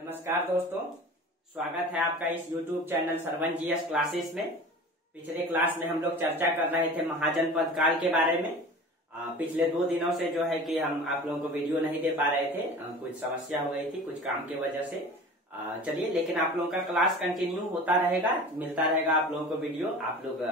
नमस्कार दोस्तों, स्वागत है आपका इस YouTube channel Sarvan GS classes में। पिछले क्लास में हम लोग चर्चा कर रहे थे महाजनपद काल के बारे में। पिछले 2 दिनों से जो है कि हम आप लोगों को वीडियो नहीं दे पा रहे थे, कुछ समस्या हो गई थी कुछ काम की वजह से। चलिए, लेकिन आप लोगों का क्लास कंटिन्यू होता रहेगा, मिलता रहेगा आप लोगों को वीडियो। आप लोग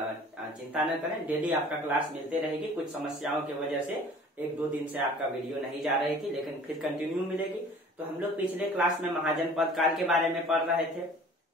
चिंता न करें, डेली आपका क्लास मिलते रहेगी। कुछ समस्याओं की वजह से 1-2 दिन से आपका वीडियो नहीं जा रही थी, लेकिन फिर कंटिन्यू मिलेगी। तो हम लोग पिछले क्लास में महाजनपद काल के बारे में पढ़ रहे थे,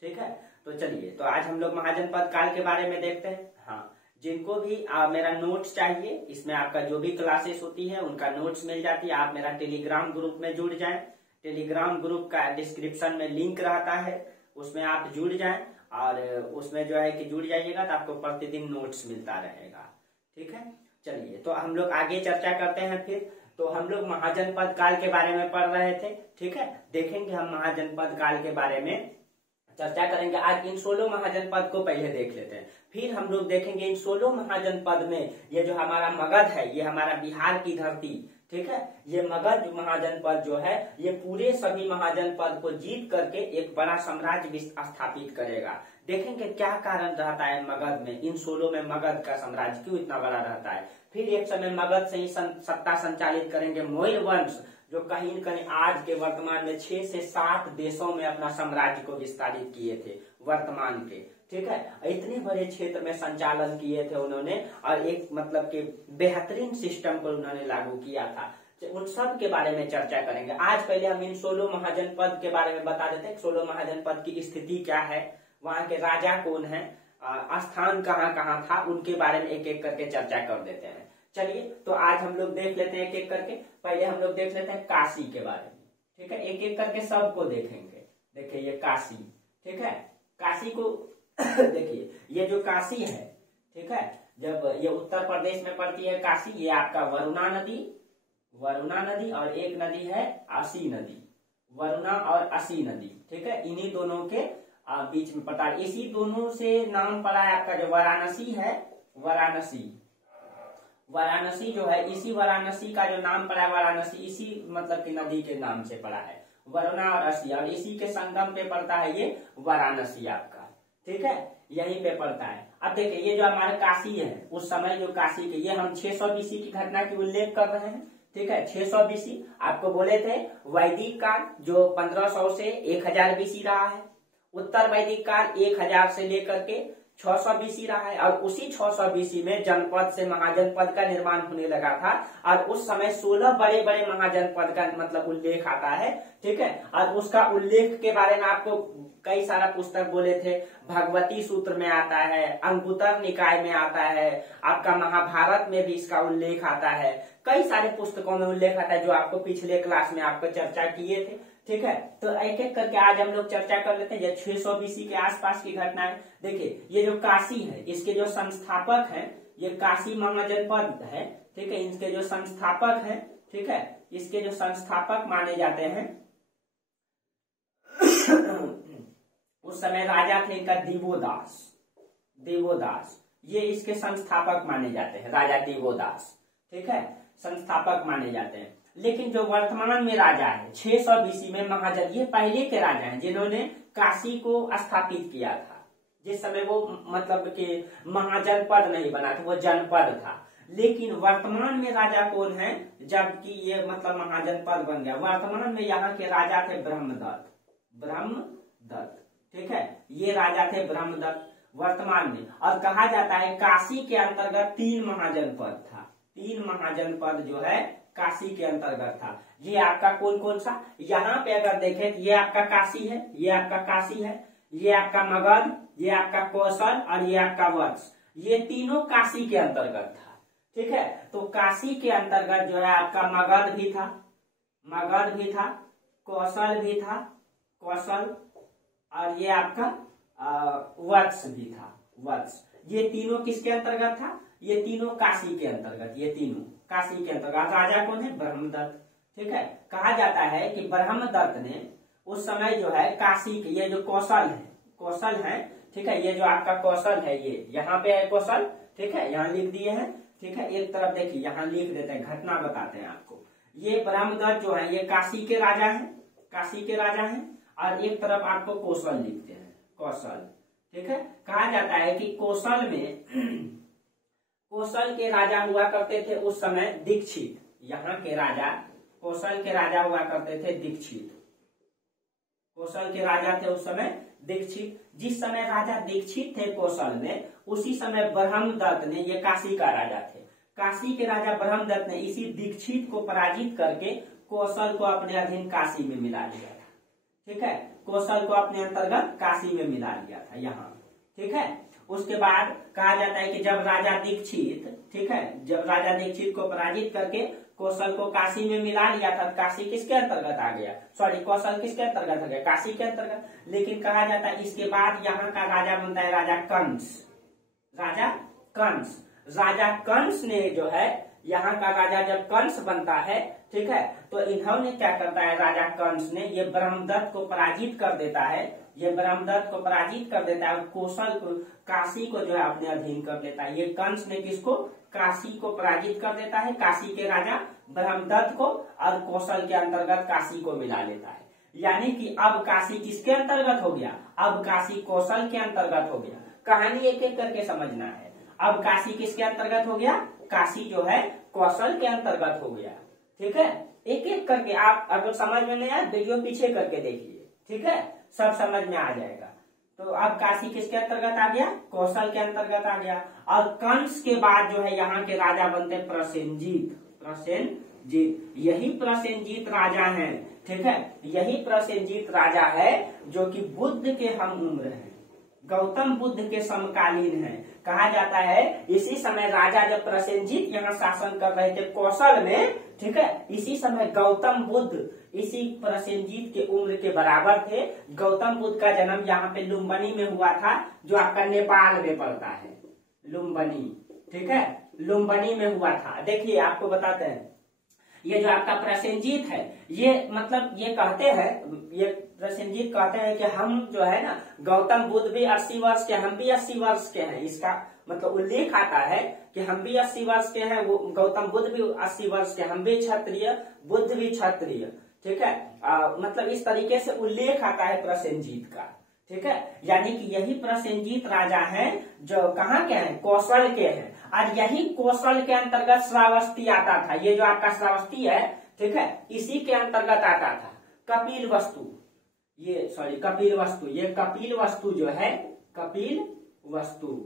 ठीक है। तो चलिए, तो आज हम लोग महाजनपद काल के बारे में देखते हैं। हाँ, जिनको भी मेरा नोट्स चाहिए, इसमें आपका जो भी क्लासेस होती है उनका नोट्स मिल जाती है। आप मेरा टेलीग्राम ग्रुप में जुड़ जाएं। टेलीग्राम ग्रुप का डिस्क्रिप्शन में लिंक रहता है, उसमें आप जुड़ जाएं और उसमें जो है कि जुड़ जाइएगा तो आपको प्रतिदिन नोट्स मिलता रहेगा, ठीक है। चलिए, तो हम लोग आगे चर्चा करते हैं। फिर तो हम लोग महाजनपद काल के बारे में पढ़ रहे थे, ठीक है। देखेंगे हम महाजनपद काल के बारे में चर्चा करेंगे। आज इन 16 महाजनपद को पहले देख लेते हैं, फिर हम लोग देखेंगे इन 16 महाजनपद में ये जो हमारा मगध है, ये हमारा बिहार की धरती, ठीक है। ये मगध महाजनपद जो है ये पूरे सभी महाजनपद को जीत करके एक बड़ा साम्राज्य स्थापित करेगा। देखेंगे क्या कारण रहता है मगध में, इन 16 में मगध का साम्राज्य क्यों इतना बड़ा रहता है। फिर एक समय मगध से ही सत्ता संचालित करेंगे मौर्य वंश, जो कहीं न कहीं आज के वर्तमान में 6 से 7 देशों में अपना साम्राज्य को विस्तारित किए थे वर्तमान के, ठीक है। इतने बड़े क्षेत्र में संचालन किए थे उन्होंने और एक मतलब के बेहतरीन सिस्टम को उन्होंने लागू किया था। उन सब के बारे में चर्चा करेंगे। आज पहले हम इन 16 महाजनपद के बारे में बता देते हैं। 16 महाजनपद की स्थिति क्या है, वहां के राजा कौन है, स्थान कहाँ कहाँ था, उनके बारे में एक एक करके चर्चा कर देते हैं। चलिए, तो आज हम लोग देख लेते हैं एक एक करके। पहले हम लोग देख लेते हैं काशी के बारे में, ठीक है। एक एक करके सबको देखेंगे। देखिए ये काशी, ठीक है। काशी को देखिए, ये जो काशी है, ठीक है, जब ये उत्तर प्रदेश में पड़ती है काशी। ये आपका वरुणा नदी और एक नदी है असी नदी, वरुणा और असी नदी, ठीक है। इन्हीं दोनों के बीच में पड़ता है। इसी दोनों से नाम पड़ा है आपका जो वाराणसी है, वाराणसी जो है, इसी वाराणसी का जो नाम पड़ा है वाराणसी, इसी मतलब की नदी के नाम से पड़ा है, वरुणा और असी, और इसी के संगम पे पड़ता है ये वाराणसी आपका, ठीक है, यहीं पे पड़ता है। अब देखिए, ये जो हमारे काशी है, उस समय जो काशी के, ये हम 600 BC की घटना की उल्लेख कर रहे हैं, ठीक है। 600 BC आपको बोले थे। वैदिक काल जो 1500 से 1000 BC रहा है। उत्तर वैदिक काल 1000 से लेकर के 600 BC रहा है, और उसी 600 BC में जनपद से महाजनपद का निर्माण होने लगा था। और उस समय 16 बड़े बड़े महाजनपद का मतलब उल्लेख आता है, ठीक है। और उसका उल्लेख के बारे में आपको कई सारा पुस्तक बोले थे। भगवती सूत्र में आता है, अंगुत्तर निकाय में आता है, आपका महाभारत में भी इसका उल्लेख आता है, कई सारे पुस्तकों में उल्लेख आता है, जो आपको पिछले क्लास में आपको चर्चा किए थे, ठीक है। तो एक एक करके आज हम लोग चर्चा कर लेते हैं। ये 600 BC के आसपास की घटना है। देखिए, ये जो काशी है, इसके जो संस्थापक हैं, ये काशी महाजनपद है, ठीक है। इसके जो संस्थापक हैं, ठीक है, इसके जो संस्थापक माने जाते हैं उस समय राजा थे इनका देवोदास, ये इसके संस्थापक माने जाते हैं, राजा देवोदास, ठीक है, संस्थापक माने जाते हैं। लेकिन जो वर्तमान में राजा है 600 BC में महाजन, ये पहले के राजा हैं जिन्होंने काशी को स्थापित किया था। जिस समय वो मतलब कि महाजनपद नहीं बना था, वो जनपद था। लेकिन वर्तमान में राजा कौन है, जबकि ये मतलब महाजनपद बन गया। वर्तमान में यहाँ के राजा थे ब्रह्मदत्त, ठीक है, ये राजा थे ब्रह्मदत्त वर्तमान में। और कहा जाता है काशी के अंतर्गत 3 महाजनपद था। 3 महाजनपद जो है काशी के अंतर्गत था। ये आपका कौन कौन सा, यहाँ पे अगर देखें तो ये आपका काशी है, ये आपका काशी है, ये आपका मगध, ये आपका कौशल और ये आपका वत्स, ये तीनों काशी के अंतर्गत था, ठीक है। तो काशी के अंतर्गत जो है आपका मगध भी था, कौशल भी था, और ये आपका वत्स भी था, ये तीनों किसके अंतर्गत था, ये तीनों काशी के अंतर्गत, ये तीनों काशी के अंतर्गत। राजा कौन है, ब्रह्मदत्त, ठीक है। कहा जाता है कि ब्रह्मदत्त ने उस समय जो है काशी के, ये जो कौशल है, ठीक है, ये जो आपका कौशल है, ये यहाँ पे है कौशल, ठीक है, यहाँ लिख दिए हैं, ठीक है। एक तरफ देखिए, यहाँ लिख देते हैं, घटना बताते हैं आपको। ये ब्रह्मदत्त जो है ये काशी के राजा हैं, और एक तरफ आपको कौशल लिखते हैं, कौशल। ठीक है, कहा जाता है कि कौशल में कौशल के राजा हुआ करते थे उस समय दीक्षित। यहाँ के राजा, कौशल के राजा हुआ करते थे दीक्षित। कौशल के राजा थे उस समय दीक्षित। जिस समय राजा दीक्षित थे कौशल में, उसी समय ब्रह्मदत्त ने, ये काशी का राजा थे, काशी के राजा ब्रह्मदत्त ने इसी दीक्षित को पराजित करके कौशल को अपने अधीन काशी में मिला लिया था। ठीक है, कौशल को अपने अंतर्गत काशी में मिला लिया था यहाँ। ठीक है, उसके बाद कहा जाता है कि जब राजा दीक्षित, ठीक है, जब राजा दीक्षित को पराजित करके कौशल को काशी में मिला लिया था, काशी किसके अंतर्गत आ गया, सॉरी कौशल किसके अंतर्गत आ गया, काशी के अंतर्गत। लेकिन कहा जाता है इसके बाद यहाँ का राजा बनता है राजा कंस। राजा कंस, राजा कंस ने जो है, यहाँ का राजा जब कंस बनता है, ठीक है, तो इन्होंने क्या करता है, राजा कंस ने ये ब्रह्मदत्त को पराजित कर देता है, ये ब्रह्मदत्त को पराजित कर देता है और कौशल को, काशी को जो है अपने अधीन कर लेता है। ये कंस ने किसको, काशी को पराजित कर देता है, काशी के राजा ब्रह्मदत्त को, और कौशल के अंतर्गत काशी को मिला लेता है। यानी कि अब काशी किसके अंतर्गत हो गया, अब काशी कौशल के अंतर्गत हो गया। कहानी एक एक करके समझना है। अब काशी किसके अंतर्गत हो गया, काशी जो है कौशल के अंतर्गत हो गया। ठीक है, एक एक करके आप अगर समझ में नहीं आए वीडियो पीछे करके देखिए। ठीक है, सब समझ में आ जाएगा। तो अब काशी किसके अंतर्गत आ गया, कौशल के अंतर्गत आ गया। और कंस के बाद जो है यहाँ के राजा बनते प्रसेनजीत। प्रसेनजीत, यही प्रसेनजीत राजा हैं। ठीक है, यही प्रसेनजीत राजा है जो कि बुद्ध के हम उम्र हैं, गौतम बुद्ध के समकालीन हैं। कहा जाता है इसी समय राजा जब प्रसेनजीत यहाँ शासन कर रहे थे कौशल में, ठीक है, इसी समय गौतम बुद्ध इसी प्रसेनजीत के उम्र के बराबर थे। गौतम बुद्ध का जन्म यहाँ पे लुम्बिनी में हुआ था, जो आपका नेपाल में पड़ता है, लुम्बिनी। ठीक है, लुम्बिनी में हुआ था। देखिए आपको बताते हैं, ये जो आपका प्रसेनजीत है, ये मतलब ये कहते हैं, ये प्रसेनजीत कहते हैं कि हम जो है ना, गौतम बुद्ध भी 80 वर्ष के, हम भी 80 वर्ष के हैं। इसका मतलब उल्लेख आता है कि हम भी 80 वर्ष के हैं, वो गौतम बुद्ध भी 80 वर्ष के, हम भी क्षत्रिय, बुद्ध भी क्षत्रिय। ठीक है, मतलब इस तरीके से उल्लेख आता है प्रसेनजीत का। ठीक है, यानी कि यही प्रसेनजीत राजा हैं जो कहाँ के हैं, कौशल के हैं। और यही कौशल के अंतर्गत श्रावस्ती आता था। ये जो आपका श्रावस्ती है, ठीक है, इसी के अंतर्गत आता था। कपिल वस्तु, ये सॉरी कपिल वस्तु, ये कपिल वस्तु जो है, कपिल वस्तु,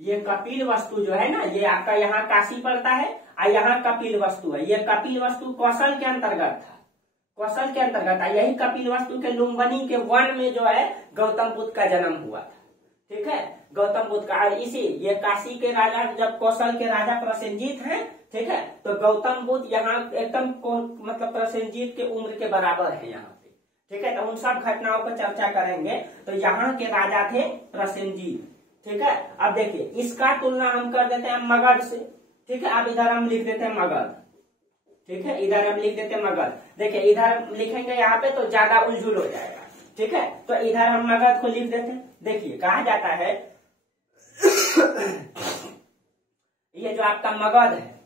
ये कपिल वस्तु जो है ना, ये आपका यहाँ काशी पड़ता है और यहाँ कपिल वस्तु है। ये कपिल वस्तु कौशल के अंतर्गत था, कौशल के अंतर्गत था। यही कपिल वस्तु के लुम्बिनी के वन में जो है गौतम बुद्ध का जन्म हुआ था। ठीक है, गौतम बुद्ध का, और इसी ये काशी के राजा जब कौशल के राजा प्रसेनजीत हैं, ठीक है, तो गौतम बुद्ध यहाँ एकदम मतलब प्रसेनजीत के उम्र के बराबर है यहाँ पे। ठीक है, तो उन सब घटनाओं पर चर्चा करेंगे। तो यहाँ के राजा थे प्रसेनजीत। ठीक है, अब देखिए इसका तुलना हम कर देते हैं मगध से। ठीक है, अब इधर हम लिख देते हैं मगध। ठीक है, इधर हम लिख देते हैं मगध। देखिए इधर लिखेंगे यहाँ पे तो ज्यादा उलझुल हो जाएगा। ठीक है, तो इधर हम मगध को लिख देते हैं। देखिए कहा जाता है ये जो आपका मगध है,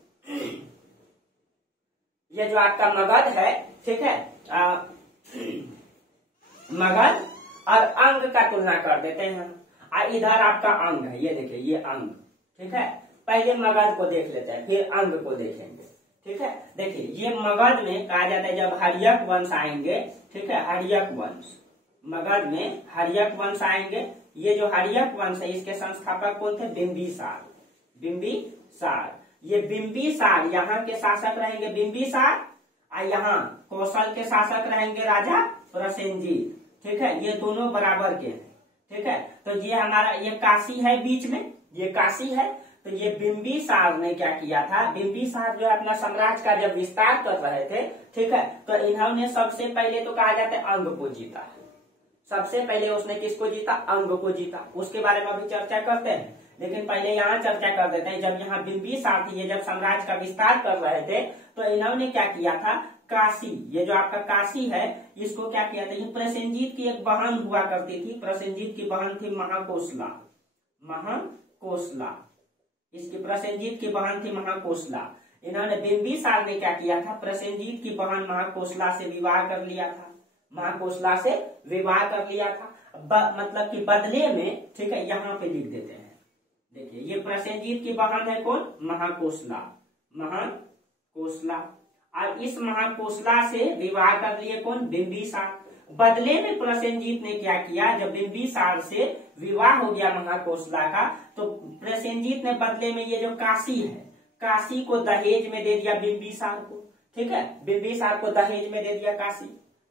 ये जो आपका मगध है, ठीक है, मगध और अंग का तुलना कर देते हैं। और इधर आपका अंग है, ये देखिए ये अंग। ठीक है, पहले मगध को देख लेते हैं, फिर अंग को देखेंगे। ठीक है, देखिए ये मगध में कहा जाता है जब हर्यक वंश आएंगे, ठीक है, हर्यक वंश, मगध में हर्यक वंश आएंगे। ये जो हर्यक वंश है इसके संस्थापक कौन थे, बिंबिसार। बिंबिसार, ये बिंबिसार यहाँ के शासक रहेंगे बिंबिसार, और यहाँ कौशल के शासक रहेंगे राजा प्रसेनजीत। ठीक है, ये दोनों बराबर के हैं। ठीक है, तो ये हमारा ये काशी है बीच में, ये काशी है। तो ये बिंबिसार ने क्या किया था, बिंबिसार जो अपना साम्राज्य का जब विस्तार कर रहे थे, ठीक है, तो इन्होंने सबसे पहले तो कहा जाता है अंग को जीता। सबसे पहले उसने किसको जीता, अंग को जीता। उसके बारे में अभी चर्चा करते हैं, लेकिन पहले यहाँ चर्चा कर देते हैं। जब यहाँ बिंबिसार थे, ये जब साम्राज्य का विस्तार कर रहे थे, तो इन्होंने क्या किया था, काशी, ये जो आपका काशी है, इसको क्या किया था, ये प्रसेनजीत की एक बहन हुआ करती थी। प्रसेनजीत की बहन थी महाकोशला। महाकोशला, इसकी प्रसेनजीत की बहन थी महाकोशला। इन्होंने बिंबिसार ने क्या किया था, प्रसेनजीत की बहन महाकोशला से विवाह कर लिया था। महाकोसला से विवाह कर लिया था। मतलब कि बदले में, ठीक है, यहाँ पे लिख देते हैं। देखिए ये प्रसेनजीत की बहन है कौन, महाकोसला, महाकोसला। और इस महाकोसला से विवाह कर लिए कौन, बिंबिसार। बदले में प्रसेनजीत ने क्या किया, जब बिंबिसार से विवाह हो गया महाकोसला का, तो प्रसेनजीत ने बदले में ये जो काशी है, काशी को दहेज में दे दिया बिंबिसार को, ठीक है, बिंबिसार को दहेज में दे दिया काशी,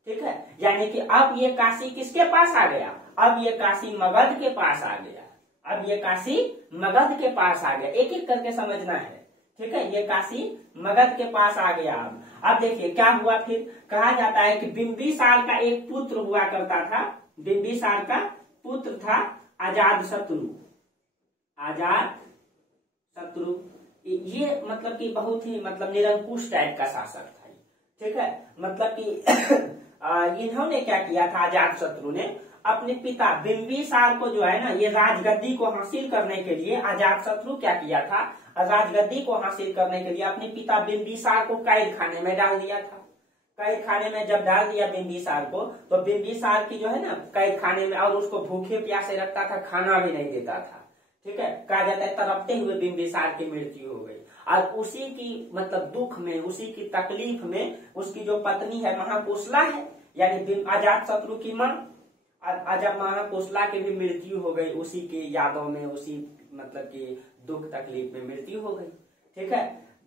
ठीक है। यानी कि अब ये काशी किसके पास आ गया, अब ये काशी मगध के पास आ गया, अब ये काशी मगध के पास आ गया। एक एक करके समझना है, ठीक है, ये काशी मगध के पास आ गया। अब देखिए क्या हुआ, फिर कहा जाता है कि बिंबिसार का एक पुत्र हुआ करता था, बिंबिसार का पुत्र था अजातशत्रु, अजातशत्रु। ये मतलब कि बहुत ही मतलब निरंकुश टाइप का शासक था, ठीक है। मतलब कि इन्होंने क्या किया था, अजातशत्रु ने अपने पिता बिंबिसार को जो है ना, ये राजगद्दी को हासिल करने के लिए अजातशत्रु क्या किया था, राजगद्दी को हासिल करने के लिए अपने पिता बिंबिसार को कैद खाने में डाल दिया था। कैद खाने में जब डाल दिया बिंबिसार को, तो बिंबिसार की जो है ना कैद खाने में, और उसको भूखे प्यासे रखता था, खाना भी नहीं देता था, ठीक है। कहा जाता है तड़पते हुए बिंबिसार की मृत्यु हो गई। और उसी की मतलब दुख में, उसी की तकलीफ में उसकी जो पत्नी है महाकोसला है, यानी अजातशत्रु की मां, जब महाकोसला की भी मृत्यु हो गई, उसी के यादों में, उसी मतलब कि दुख तकलीफ में मृत्यु हो गई, ठीक है।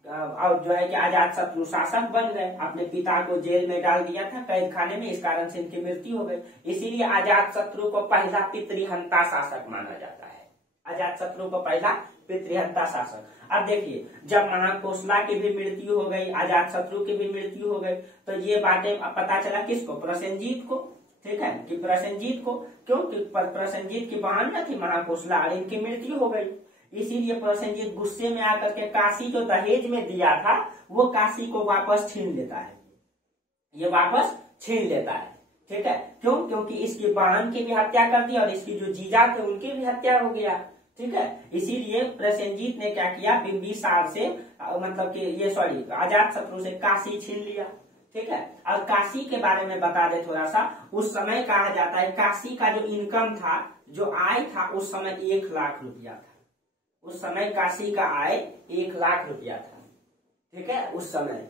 और जो है कि अजातशत्रु शासक बन गए, अपने पिता को जेल में डाल दिया था, कैद खाने में, इस कारण से इनकी मृत्यु हो गई। इसीलिए अजातशत्रु को पहला पितृहंता शासक माना जाता है, अजातशत्रु को पहला पितृहंता शासक। अब देखिए जब महाकोसला की भी मृत्यु हो गई, अजातशत्रु की भी मृत्यु हो गई, तो ये बातें पता चला किसको, प्रसेनजीत को, ठीक है, कि प्रसेनजीत को, क्योंकि प्रसेनजीत की बहन न थी महाकोसला, और इनकी मृत्यु हो गई। इसीलिए प्रसेनजीत गुस्से में आकर के काशी जो दहेज में दिया था, वो काशी को वापस छीन लेता है, ये वापस छीन लेता है, ठीक है। क्यों, क्योंकि इसकी बहन की भी हत्या कर दी, और इसकी जो जीजा थे उनकी भी हत्या हो गया, ठीक है। इसीलिए प्रसेनजीत ने क्या किया, बिंबिसार से मतलब कि ये सॉरी अजातशत्रु से काशी छीन लिया, ठीक है। और काशी के बारे में बता दे थोड़ा सा। उस समय कहा जाता है काशी का जो इनकम था, जो आय था, उस समय 1 लाख रुपया था। उस समय काशी का आय 1 लाख रुपया था, ठीक है, उस समय।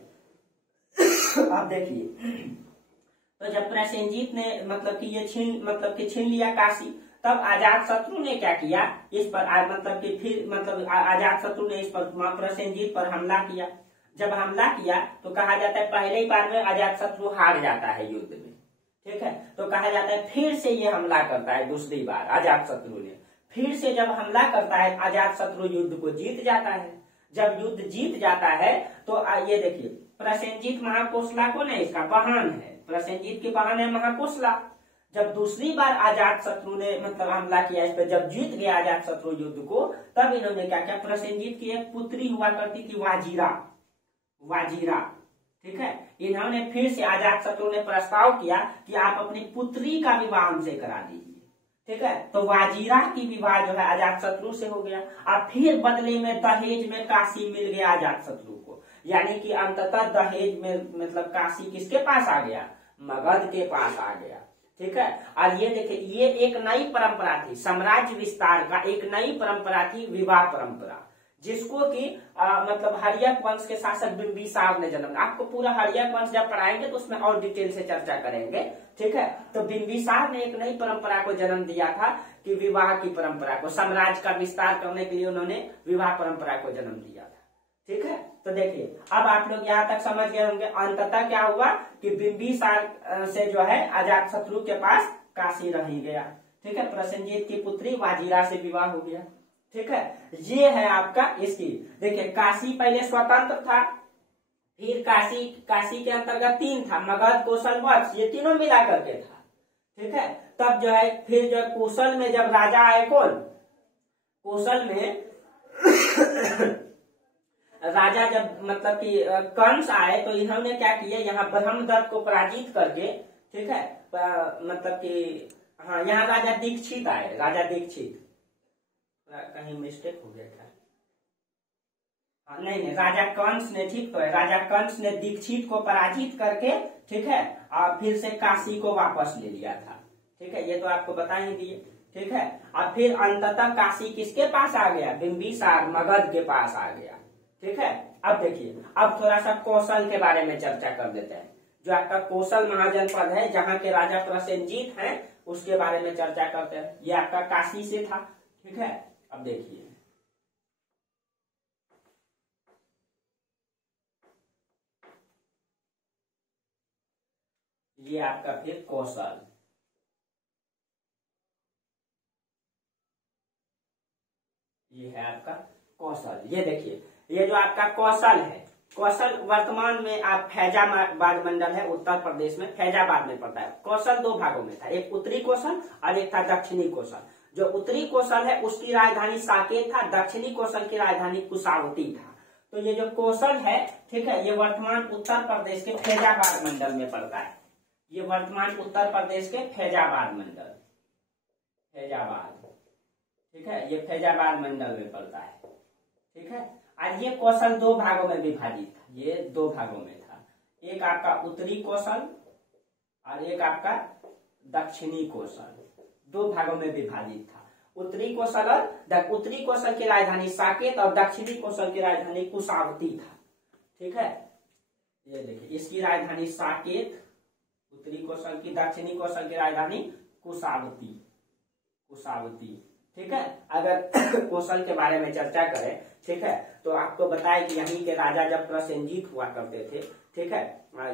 अब देखिए तो जब प्रसेनजीत ने मतलब कि ये छीन लिया काशी, तब अजातशत्रु ने क्या किया, इस पर मतलब कि फिर मतलब अजातशत्रु ने इस पर प्रसेनजीत पर हमला किया। जब हमला किया तो कहा जाता है पहले ही बार में अजातशत्रु हार जाता है युद्ध में, ठीक है। तो कहा जाता है फिर से ये हमला करता है दूसरी बार, अजातशत्रु ने फिर से जब हमला करता है, अजातशत्रु युद्ध को जीत जाता है। जब युद्ध जीत जाता है तो ये देखिए प्रसेनजीत महाकोसला को नहीं, इसका बहन है, प्रसेनजीत की बहन है महाकोसला। जब दूसरी बार अजातशत्रु ने मतलब हमला किया इस पर, जब जीत गया अजातशत्रु युद्ध को, तब इन्होंने क्या किया, प्रसेनजीत की एक पुत्री हुआ करती थी वाजीरा, ठीक है। इन्होंने फिर से अजातशत्रु ने प्रस्ताव किया कि आप अपनी पुत्री का विवाह हमसे करा दीजिए, ठीक है। तो वाजीरा की विवाह जो है अजातशत्रु से हो गया। और फिर बदले में दहेज में काशी मिल गया अजातशत्रु को, यानी कि अंततः दहेज में मतलब काशी किसके पास आ गया, मगध के पास आ गया, ठीक है। और ये देखिए ये एक नई परंपरा थी, साम्राज्य विस्तार का एक नई परंपरा थी, विवाह परंपरा, जिसको कि मतलब हर्यक वंश के शासक बिंबिसार ने जन्म। आपको पूरा हर्यक वंश जब पढ़ाएंगे तो उसमें और डिटेल से चर्चा करेंगे, ठीक है। तो बिंबिसार ने एक नई परंपरा को जन्म दिया था कि विवाह की परंपरा को, साम्राज्य का विस्तार करने के लिए उन्होंने विवाह परंपरा को जन्म दिया था, ठीक है। तो देखिए अब आप लोग यहाँ तक समझ गए होंगे अंततः क्या हुआ कि बिंबिसार से जो है अजातशत्रु के पास काशी रह ही गया, ठीक है। प्रसेनजीत की पुत्री वाजीरा से विवाह हो गया, ठीक है। ये है आपका इसकी। देखिए काशी पहले स्वतंत्र था, फिर काशी के अंतर्गत 3 था, मगध, कौशल, वत्स, ये तीनों मिला करके था, ठीक है। तब जो है फिर जो कौशल में जब राजा आए, कौन, कौशल में राजा जब मतलब कि कंस आए, तो इन्होंने क्या किया, यहाँ ब्रह्मदत्त को पराजित करके, ठीक है, मतलब कि हाँ यहाँ राजा दीक्षित आए, राजा दीक्षित, कहीं मिस्टेक हो गया था, नहीं नहीं, राजा कंस ने, ठीक तो है, राजा कंस ने दीक्षित को पराजित करके, ठीक है, और फिर से काशी को वापस ले लिया था। ठीक है, ये तो आपको बता ही दिए। ठीक है, और फिर अंततः काशी किसके पास आ गया? बिंबिसार मगध के पास आ गया। ठीक है, अब देखिए, अब थोड़ा सा कौशल के बारे में चर्चा कर देते हैं। जो आपका कौशल महाजनपद है, जहाँ के राजा प्रसेनजीत हैं, उसके बारे में चर्चा करते हैं। ये आपका काशी से था। ठीक है, अब देखिए, ये आपका फिर कौशल, ये है आपका कौशल। ये देखिए, ये जो आपका कौशल है, कौशल वर्तमान में आप फैजाबाद मंडल है उत्तर प्रदेश में, फैजाबाद में पड़ता है। कौशल दो भागों में था, एक उत्तरी कौशल और एक था दक्षिणी कौशल। जो उत्तरी कौशल है उसकी राजधानी साकेत था, दक्षिणी कौशल की राजधानी कुशावती था। तो ये जो कौशल है, ठीक है, ये वर्तमान उत्तर प्रदेश के फैजाबाद मंडल में पड़ता है। ये वर्तमान उत्तर प्रदेश के फैजाबाद मंडल, फैजाबाद, ठीक है, ये फैजाबाद मंडल में पड़ता है। ठीक है, और ये कौशल दो भागों में विभाजित था। ये दो भागों में था, एक आपका उत्तरी कौशल और एक आपका दक्षिणी कौशल, दो भागों में विभाजित था। उत्तरी कौशल और उत्तरी कौशल की राजधानी साकेत और दक्षिणी कौशल की राजधानी कुशावती था। ठीक है, ये देखिए, इसकी राजधानी साकेत उत्तरी कौशल की, दक्षिणी कौशल की राजधानी कुशावती, कुशावती। ठीक है, अगर कौशल के बारे में चर्चा करें, ठीक है, तो आपको बताए कि यहीं के राजा जब प्रसेनजीत हुआ करते थे, ठीक है,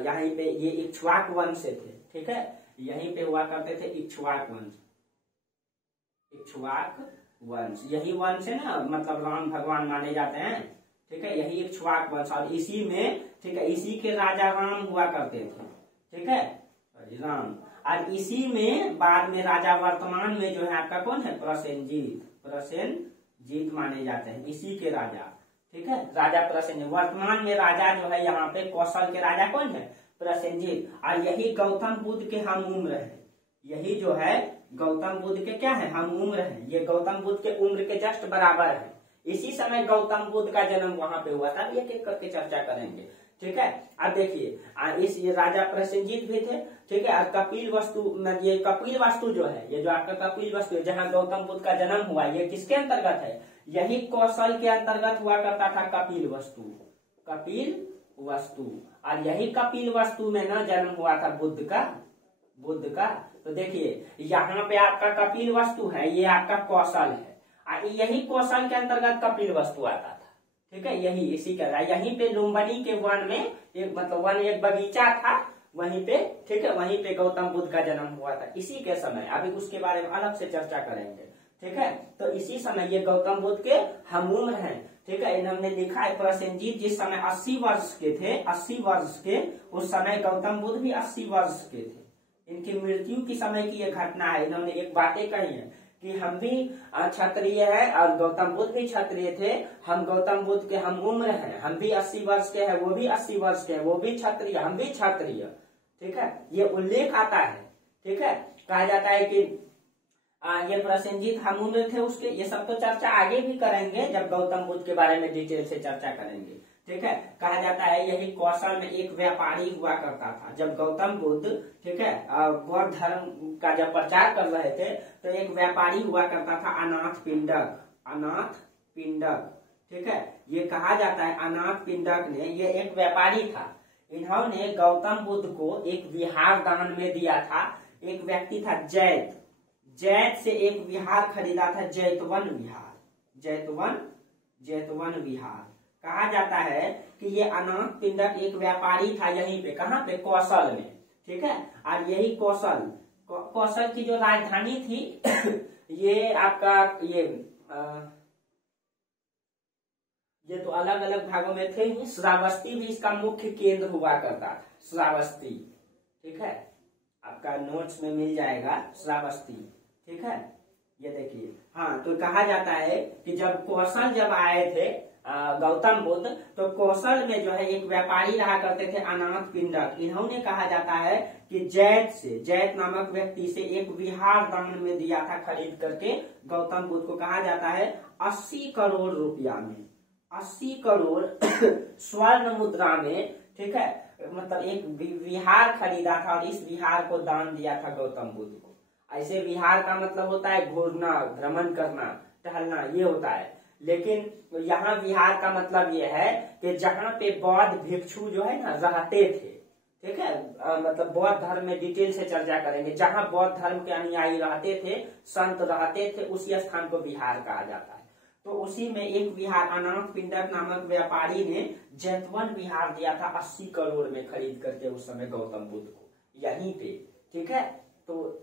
यहीं पे ये इक्ष्वाक वंश से थे। ठीक है, यहीं पे हुआ करते थे इक्ष्वाक वंश, इक्ष्वाक वंश, यही वंश है ना, मतलब राम भगवान माने जाते हैं। ठीक है, यही इक्ष्वाक वंश, और इसी में, ठीक है, इसी के राजा राम हुआ करते थे। ठीक है, राम, और इसी में बाद में राजा वर्तमान में जो है आपका कौन है? प्रसेनजीत, प्रसेनजीत माने जाते हैं, इसी के राजा। ठीक है, राजा प्रसेनजीत, वर्तमान में राजा जो है यहाँ पे कौशल के राजा कौन है? प्रसेनजीत। और यही गौतम बुद्ध के हम उम्र है, यही जो है गौतम बुद्ध के क्या है? हम उम्र है। ये गौतम बुद्ध के उम्र के जस्ट बराबर है। इसी समय गौतम बुद्ध का जन्म वहां पे हुआ था। एक एक करके चर्चा करेंगे। ठीक है, अब देखिए, इस ये राजा प्रसेनजीत भी थे। ठीक है, और कपिल वस्तु, ये कपिल वस्तु जो है, ये जो आपका कपिल वस्तु है, जहाँ गौतम बुद्ध का जन्म हुआ, ये किसके अंतर्गत है? यही कौशल के अंतर्गत हुआ करता था कपिल वस्तु, कपिल वस्तु। और यही कपिल वस्तु में ना जन्म हुआ था बुद्ध का, बुद्ध का। तो देखिए, यहाँ पे आपका कपिल वस्तु है, ये आपका कौशल है, और यही कौशल के अंतर्गत कपिल वस्तु आता था। ठीक है, यही इसी का, यहीं पे लुम्बिनी के वन में एक, मतलब वन एक बगीचा था, वहीं पे, ठीक है, वहीं पे गौतम बुद्ध का जन्म हुआ था इसी के समय। अभी उसके बारे में अलग से चर्चा करेंगे। ठीक है, तो इसी समय ये गौतम बुद्ध के हम उम्र हैं। ठीक है, इन्होंने लिखा है, प्रसेनजीत जिस समय 80 वर्ष के थे, 80 वर्ष के, उस समय गौतम बुद्ध भी 80 वर्ष के थे। इनकी मृत्यु की समय की ये घटना है। इन्होंने एक बातें कही है कि हम भी क्षत्रिय है और गौतम बुद्ध भी क्षत्रिय थे, हम गौतम बुद्ध के हम उम्र हैं, हम भी 80 वर्ष के हैं, वो भी 80 वर्ष के हैं, वो भी क्षत्रिय, हम भी क्षत्रिय। ठीक है, ये उल्लेख आता है। ठीक है, कहा जाता है कि ये प्रसेनजीत हम उम्र थे उसके। ये सब तो चर्चा आगे भी करेंगे जब गौतम बुद्ध के बारे में डिटेल से चर्चा करेंगे। ठीक है, कहा जाता है यही कौशल में एक व्यापारी हुआ करता था। जब गौतम बुद्ध, ठीक है, बौद्ध धर्म का जब प्रचार कर रहे थे, तो एक व्यापारी हुआ करता था अनाथ पिंडक, अनाथ पिंडक। ठीक है, ये कहा जाता है अनाथ पिंडक ने, ये एक व्यापारी था, इन्होंने गौतम बुद्ध को एक विहार दान में दिया था। एक व्यक्ति था जैत, जैत से एक विहार खरीदा था, जैतवन विहार, जैतवन विहार। कहा जाता है कि ये अनाथ पिंडक एक व्यापारी था यहीं पे, कहाँ पे? कौशल में। ठीक है, और यही कौशल की जो राजधानी थी ये आपका ये तो अलग अलग भागों में थे ही। श्रावस्ती भी इसका मुख्य केंद्र हुआ करता था, श्रावस्ती। ठीक है, आपका नोट्स में मिल जाएगा श्रावस्ती। ठीक है, ये देखिए, हाँ, तो कहा जाता है कि जब कौशल जब आए थे गौतम बुद्ध, तो कौशल में जो है एक व्यापारी रहा करते थे अनाथ पिंडक। इन्होंने कहा जाता है कि जैत नामक व्यक्ति से एक विहार दान में दिया था खरीद करके गौतम बुद्ध को। कहा जाता है 80 करोड़ रुपया में, 80 करोड़ स्वर्ण मुद्रा में, ठीक है, मतलब एक विहार खरीदा था और इस विहार को दान दिया था गौतम बुद्ध को। ऐसे विहार का मतलब होता है घूरना, भ्रमण करना, टहलना, ये होता है। लेकिन यहाँ विहार का मतलब ये है कि जहाँ पे बौद्ध भिक्षु जो है ना रहते थे, ठीक है, मतलब बौद्ध धर्म में डिटेल से चर्चा करेंगे। जहाँ बौद्ध धर्म के अनुयायी रहते थे, संत रहते थे, उसी स्थान को विहार कहा जाता है। तो उसी में एक विहार अनाथ पिंडर नामक व्यापारी ने जैतवन विहार दिया था 80 करोड़ में खरीद करके उस समय गौतम बुद्ध को, यहीं पे, ठीक है। तो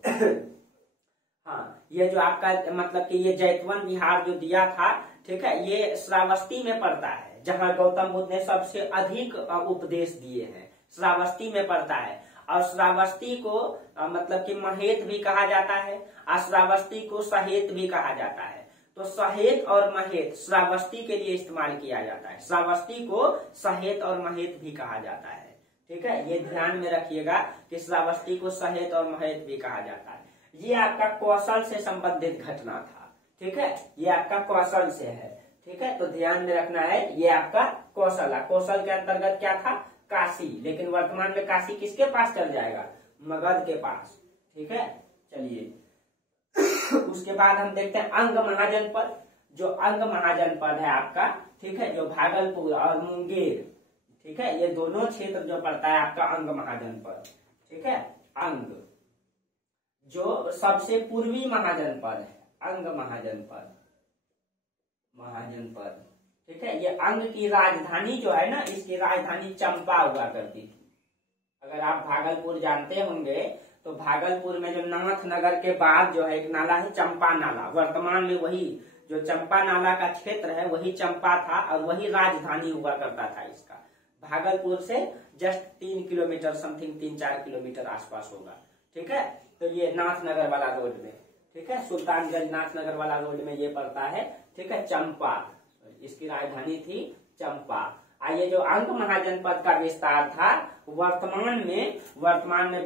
हाँ, ये जो आपका मतलब कि ये जैतवन विहार जो दिया था, ठीक है, ये श्रावस्ती में पड़ता है, जहाँ गौतम बुद्ध ने सबसे अधिक उपदेश दिए हैं, श्रावस्ती में पड़ता है। और श्रावस्ती को मतलब कि महेत भी कहा जाता है, और श्रावस्ती को सहेत भी कहा जाता है। तो सहेत और महेत श्रावस्ती के लिए इस्तेमाल किया जाता है, श्रावस्ती को सहेत और महेत भी कहा जाता है, ठीक है। ये ध्यान में रखिएगा कि श्रावस्ती को सहेत और महेत भी कहा जाता है। ये आपका कौशल से संबंधित घटना था, ठीक है, ये आपका कौशल से है, ठीक है। तो ध्यान में रखना है, ये आपका कौशल है। कौशल के अंतर्गत क्या था? काशी। लेकिन वर्तमान में काशी किसके पास चल जाएगा? मगध के पास, ठीक है। चलिए उसके बाद हम देखते हैं अंग महाजनपद। जो अंग महाजनपद है आपका, ठीक है, जो भागलपुर और मुंगेर, ठीक है, ये दोनों क्षेत्र जो पड़ता है आपका अंग महाजनपद, ठीक है। अंग जो सबसे पूर्वी महाजनपद है, अंग महाजनपद, महाजनपद, ठीक है। ये अंग की राजधानी जो है ना, इसकी राजधानी चंपा हुआ करती थी। अगर आप भागलपुर जानते होंगे तो भागलपुर में जो नाथ नगर के बाद जो है एक नाला है चंपा नाला, वर्तमान में वही जो चंपा नाला का क्षेत्र है वही चंपा था और वही राजधानी हुआ करता था इसका। भागलपुर से जस्ट 3 किलोमीटर समथिंग, 3-4 किलोमीटर आसपास होगा, ठीक है। तो ये नाथ नगर वाला रोड में, ठीक है, सुल्तानगंज नाथ नगर वाला रोड में ये पड़ता है, ठीक है, चंपा, इसकी राजधानी थी चंपा। ये जो अंग महाजनपद का विस्तार था वर्तमान में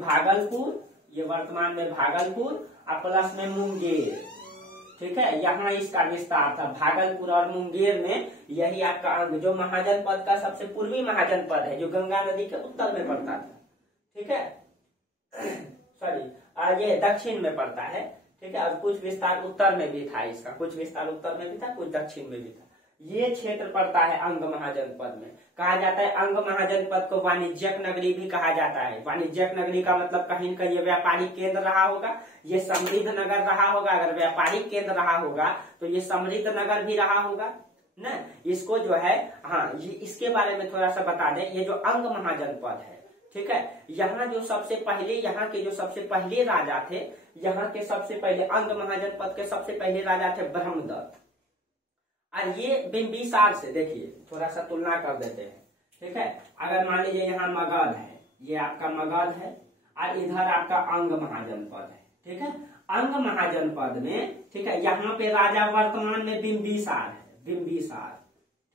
भागलपुर, ये वर्तमान में भागलपुर और प्लस में मुंगेर, ठीक है, यहाँ इसका विस्तार था। भागलपुर और मुंगेर में यही आपका अंग, जो महाजनपद का सबसे पूर्वी महाजनपद है, जो गंगा नदी के उत्तर में पड़ता था, ठीक है, सॉरी ये दक्षिण में पड़ता है, ठीक है। और कुछ विस्तार उत्तर में भी था इसका, कुछ विस्तार उत्तर में भी था, कुछ दक्षिण में भी था। ये क्षेत्र पड़ता है अंग महाजनपद में। कहा जाता है अंग महाजनपद को वाणिज्यिक नगरी भी कहा जाता है। वाणिज्यिक नगरी का मतलब कहीं न कहीं व्यापारिक केंद्र रहा होगा, ये समृद्ध नगर रहा होगा। अगर व्यापारिक केंद्र रहा होगा तो ये समृद्ध नगर भी रहा होगा न। इसको जो है, हाँ, ये इसके बारे में थोड़ा सा बता दें। ये जो अंग महाजनपद है, ठीक है, यहाँ जो सबसे पहले, यहाँ के जो सबसे पहले राजा थे, यहाँ के सबसे पहले अंग महाजनपद के सबसे पहले राजा थे ब्रह्मदत्त। और ये बिंबिसार से, देखिए थोड़ा सा तुलना कर देते हैं, ठीक है। अगर मान लीजिए यहाँ मगध है, ये आपका मगध है और इधर आपका अंग महाजनपद है, ठीक है। अंग महाजनपद में, ठीक है, यहाँ पे राजा वर्तमान में बिंबिसार है, बिंबिसार,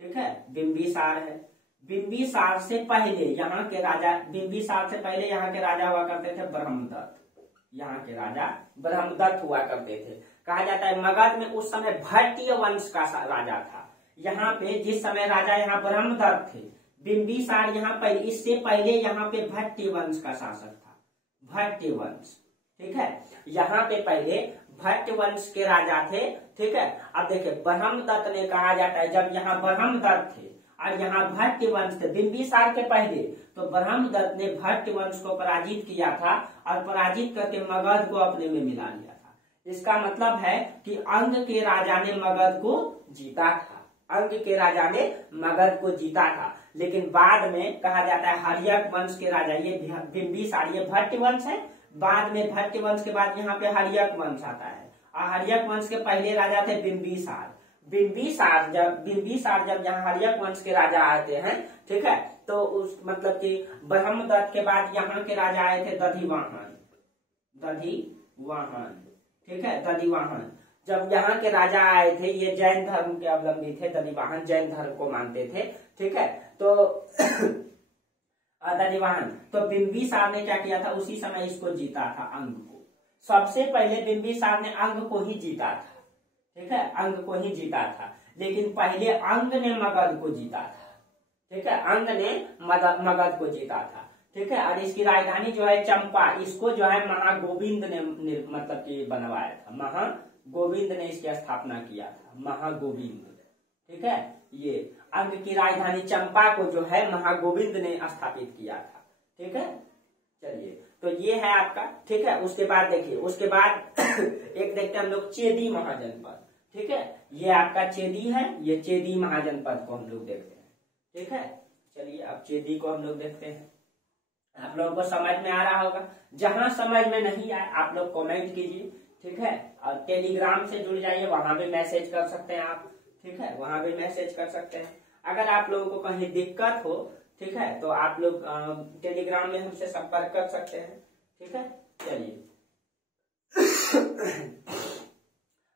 ठीक है, बिंबिसार है। बिंबिसार से पहले यहाँ के राजा, बिंबिसार से पहले यहाँ के राजा हुआ करते थे ब्रह्मदत्त, यहाँ के राजा ब्रह्मदत्त हुआ करते थे। कहा जाता है मगध में उस समय भट्टीय वंश का राजा था। यहाँ पे जिस समय राजा यहाँ ब्रह्मदत्त थे, बिंबिसार यहाँ पहले, इससे पहले यहाँ पे भट्टी वंश का शासक था, भट्टी वंश, ठीक है। यहाँ पे पहले भट्ट वंश के राजा थे, ठीक है। अब देखिए ब्रह्मदत्त ने, कहा जाता है जब यहाँ ब्रह्मदत्त थे और यहाँ भट्ट वंश थे बिंबिसार के पहले, तो ब्रह्मदत्त ने भट्ट वंश को पराजित किया था और पराजित करके मगध को अपने में मिला लिया था। इसका मतलब है कि अंग के राजा ने मगध को जीता था, अंग के राजा ने मगध को जीता था। लेकिन बाद में कहा जाता है हर्यक वंश के राजा, ये बिंबिसार, ये भट्ट वंश है, बाद में भट्ट वंश के बाद यहाँ पे हर्यक वंश आता है और हर्यक वंश के पहले राजा थे बिंबिसार। बिंबिसार जब यहाँ हर्यक वंश के राजा आते हैं, ठीक है, तो उस मतलब कि ब्रह्मदत्त के बाद यहाँ के राजा आए थे दधिवाहन, ठीक है, दधिवाहन। जब यहाँ के राजा आए थे, ये जैन धर्म के अवलंबी थे, दधिवाहन जैन धर्म को मानते थे, ठीक है। तो दधिवाहन, तो बिंबिसार ने क्या किया था, उसी समय इसको जीता था, अंग को। सबसे पहले बिंबिसार ने अंग को ही जीता था, ठीक है, अंग को ही जीता था। लेकिन पहले अंग ने मगध को जीता था। ठीक है, अंग ने मगध को जीता था। ठीक है, और इसकी राजधानी जो है चंपा, इसको जो है महागोविंद ने मतलब कि बनवाया था। महागोविंद ने इसकी स्थापना किया था, महागोविंद। ठीक है, ये अंग की राजधानी चंपा को जो है महागोविंद ने स्थापित किया था। ठीक है, चलिए तो ये है आपका। ठीक है, उसके बाद देखिए, उसके बाद एक देखते हैं हम लोग चेदी महाजनपद। ठीक है, ये आपका चेदी है, ये चेदी महाजनपद को हम लोग देखते हैं। ठीक है, चलिए अब चेदी को हम लोग देखते हैं। आप लोगों को समझ में आ रहा होगा। जहां समझ में नहीं आए आप लोग कमेंट कीजिए। ठीक है, और टेलीग्राम से जुड़ जाइए, वहां भी मैसेज कर सकते हैं आप। ठीक है, वहां भी मैसेज कर सकते हैं। अगर आप लोगों को कहीं दिक्कत हो, ठीक है, तो आप लोग टेलीग्राम में हमसे संपर्क कर सकते हैं। ठीक है, चलिए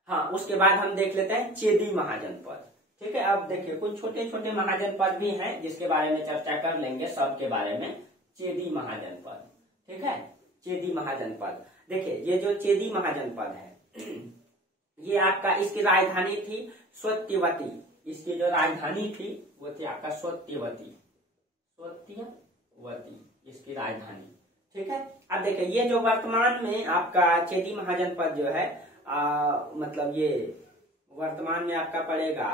हाँ, उसके बाद हम देख लेते हैं चेदी महाजनपद। ठीक है, अब देखिए कुछ छोटे छोटे महाजनपद भी हैं जिसके बारे में चर्चा कर लेंगे, सबके बारे में। चेदी महाजनपद, ठीक है, चेदी महाजनपद। देखिए ये जो चेदी महाजनपद है, ये आपका, इसकी राजधानी थी सत्यवती। इसकी जो राजधानी थी वो थी आपका सत्यवती, सत्यवती इसकी राजधानी। ठीक है, अब देखिए ये जो वर्तमान में आपका चेदी महाजनपद जो है मतलब ये वर्तमान में आपका पड़ेगा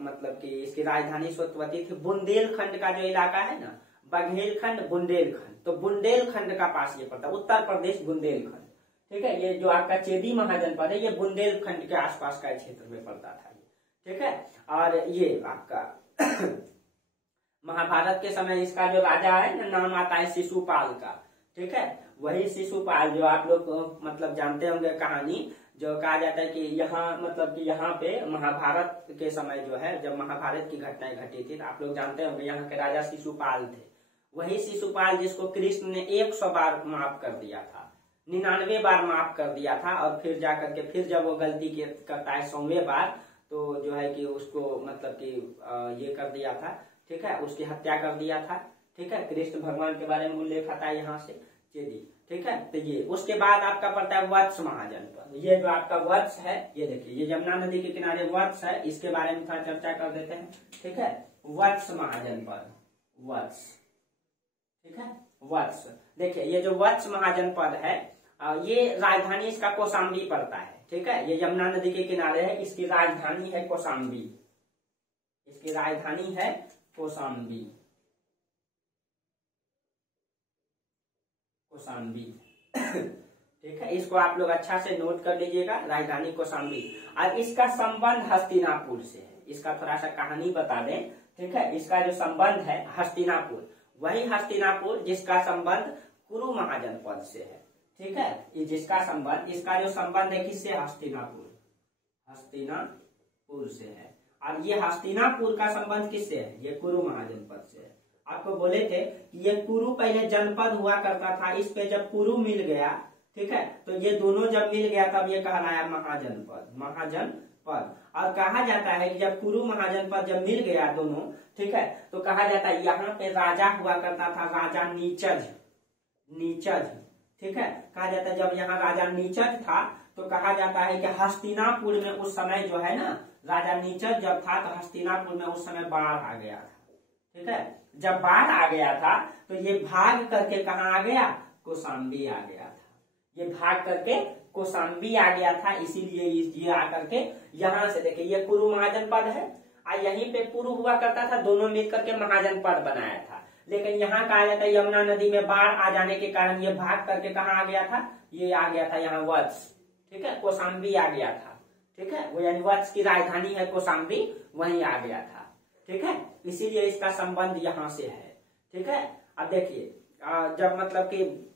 मतलब कि इसकी राजधानी सत्यवती थी। बुंदेलखंड का जो इलाका है ना, बघेलखंड, बुंदेलखंड, तो बुंदेलखंड का पास ये पड़ता है, उत्तर प्रदेश बुंदेलखंड। ठीक है, ये जो आपका चेदी महाजनपद है ये बुंदेलखंड के आसपास का क्षेत्र में पड़ता था। ठीक है, और ये आपका महाभारत के समय इसका जो राजा है ना, नाम आता है शिशुपाल का। ठीक है, वही शिशुपाल जो आप लोग मतलब जानते होंगे कहानी, जो कहा जाता है कि यहाँ मतलब कि यहाँ पे महाभारत के समय जो है, जब महाभारत की घटनाएं घटी थी, तो आप लोग जानते होंगे यहाँ के राजा शिशुपाल थे। वही शिशुपाल जिसको कृष्ण ने 100 बार माफ कर दिया था, 99 बार माफ कर दिया था, और फिर जाकर के फिर जब वो गलती करता है 100वें बार, तो जो है कि उसको मतलब कि ये कर दिया था। ठीक है, उसकी हत्या कर दिया था। ठीक है, कृष्ण भगवान के बारे में उल्लेख आता है यहाँ से चेदी। ठीक है, तो ये उसके बाद आपका पड़ता है वत्स महाजनपद। ये जो आपका वत्स है, ये देखिए ये यमुना नदी के किनारे वत्स है, इसके बारे में थोड़ा चर्चा कर देते हैं। ठीक है, वत्स महाजनपद, वत्स। ठीक है, वत्स, देखिए ये जो वत्स महाजनपद है, ये राजधानी इसका कौशाम्बी पड़ता है। ठीक है, ये यमुना नदी के किनारे है, इसकी राजधानी है कौशाम्बी, इसकी राजधानी है कौशाम्बी, कौशाम्बी। ठीक है, इसको आप लोग अच्छा से नोट कर लीजिएगा, राजधानी कौशाम्बी। और इसका संबंध हस्तिनापुर से है। इसका थोड़ा सा कहानी बता दें। ठीक है, इसका जो संबंध है हस्तिनापुर, वही हस्तिनापुर जिसका संबंध कुरु महाजनपद से है। ठीक है, ये जिसका संबंध, इसका जो संबंध है किससे, हस्तिनापुर, हस्तिनापुर से है। और ये हस्तिनापुर का संबंध किससे है, ये कुरु महाजनपद से है। आपको बोले थे कि ये कुरु पहले जनपद हुआ करता था, इस पे जब कुरु मिल गया, ठीक है, तो ये दोनों जब मिल गया तब ये कहलाया महाजनपद, महाजनपद। और कहा जाता है कि जब कुरु महाजनपद जब मिल गया दोनों, ठीक है, तो कहा जाता है यहाँ पे राजा हुआ करता था, राजा नीचज, नीचज। ठीक है, कहा जाता है जब यहाँ राजा नीचज था, तो कहा जाता है कि हस्तिनापुर में उस समय जो है ना, राजा नीचज जब था तो हस्तिनापुर में उस समय बाढ़ आ गया था। ठीक है, जब बाढ़ आ गया था तो ये भाग करके कहाँ आ गया, कौशाम्बी आ गया था। ये भाग करके कौशाम्बी आ गया था, इसीलिए ये आकर के यहाँ से देखिए ये कुरु महाजनपद है, और यहीं पे कुरु हुआ करता था, दोनों मिलकर के महाजनपद बनाया था। लेकिन यहाँ कहा जाता है यमुना नदी में बाढ़ आ जाने के कारण ये भाग करके कहाँ आ गया था, ये आ गया था यहाँ वत्स। ठीक है, कौशाम्बी आ गया था। ठीक है, वो यानी वत्स की राजधानी है कौशाम्बी, वहीं आ गया था। ठीक है, इसीलिए इसका संबंध यहाँ से है। ठीक है, अब देखिए जब मतलब कि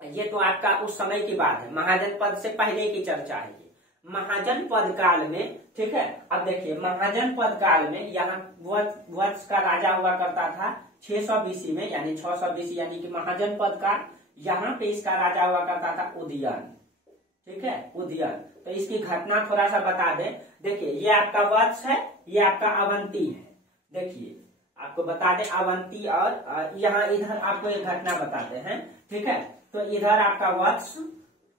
ये तो आपका उस समय की बात है, महाजनपद से पहले की चर्चा है ये। महाजनपद काल में, ठीक है, अब देखिए महाजनपद काल में यहाँ वत्स का राजा हुआ करता था 600 BC में, यानी 600 BC, यानी कि महाजनपद का यहाँ पे इसका राजा हुआ करता था उदयन। ठीक है, उदयन। तो इसकी घटना थोड़ा सा बता दें। देखिए ये आपका वत्स है, ये आपका अवंती है। देखिए आपको बता दें अवंती, और यहाँ इधर आपको एक घटना बताते हैं। ठीक है, तो इधर आपका वत्स,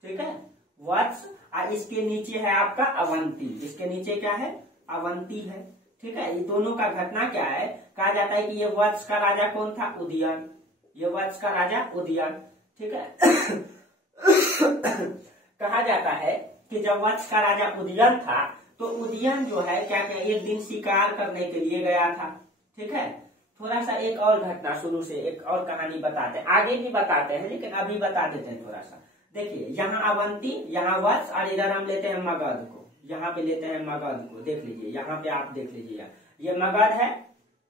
ठीक है, वत्स, और इसके नीचे है आपका अवंती। इसके नीचे क्या है, अवंती है। ठीक है, ये दोनों का घटना क्या है, कहा जाता है कि ये वत्स का राजा कौन था, उदयन। ये वत्स का राजा उदयन। ठीक है कहा जाता है कि जब वत्स का राजा उदयन था तो उदयन जो है क्या क्या एक दिन शिकार करने के लिए गया था। ठीक है, थोड़ा सा एक और घटना शुरू से एक और कहानी बताते हैं, आगे भी बताते हैं लेकिन अभी बता देते हैं थोड़ा सा। देखिए यहाँ अवंती, यहाँ वत्स, और इधर हम लेते हैं मगध को, यहाँ पे लेते हैं मगध को। देख लीजिए यहाँ पे आप देख लीजिए, ये मगध है।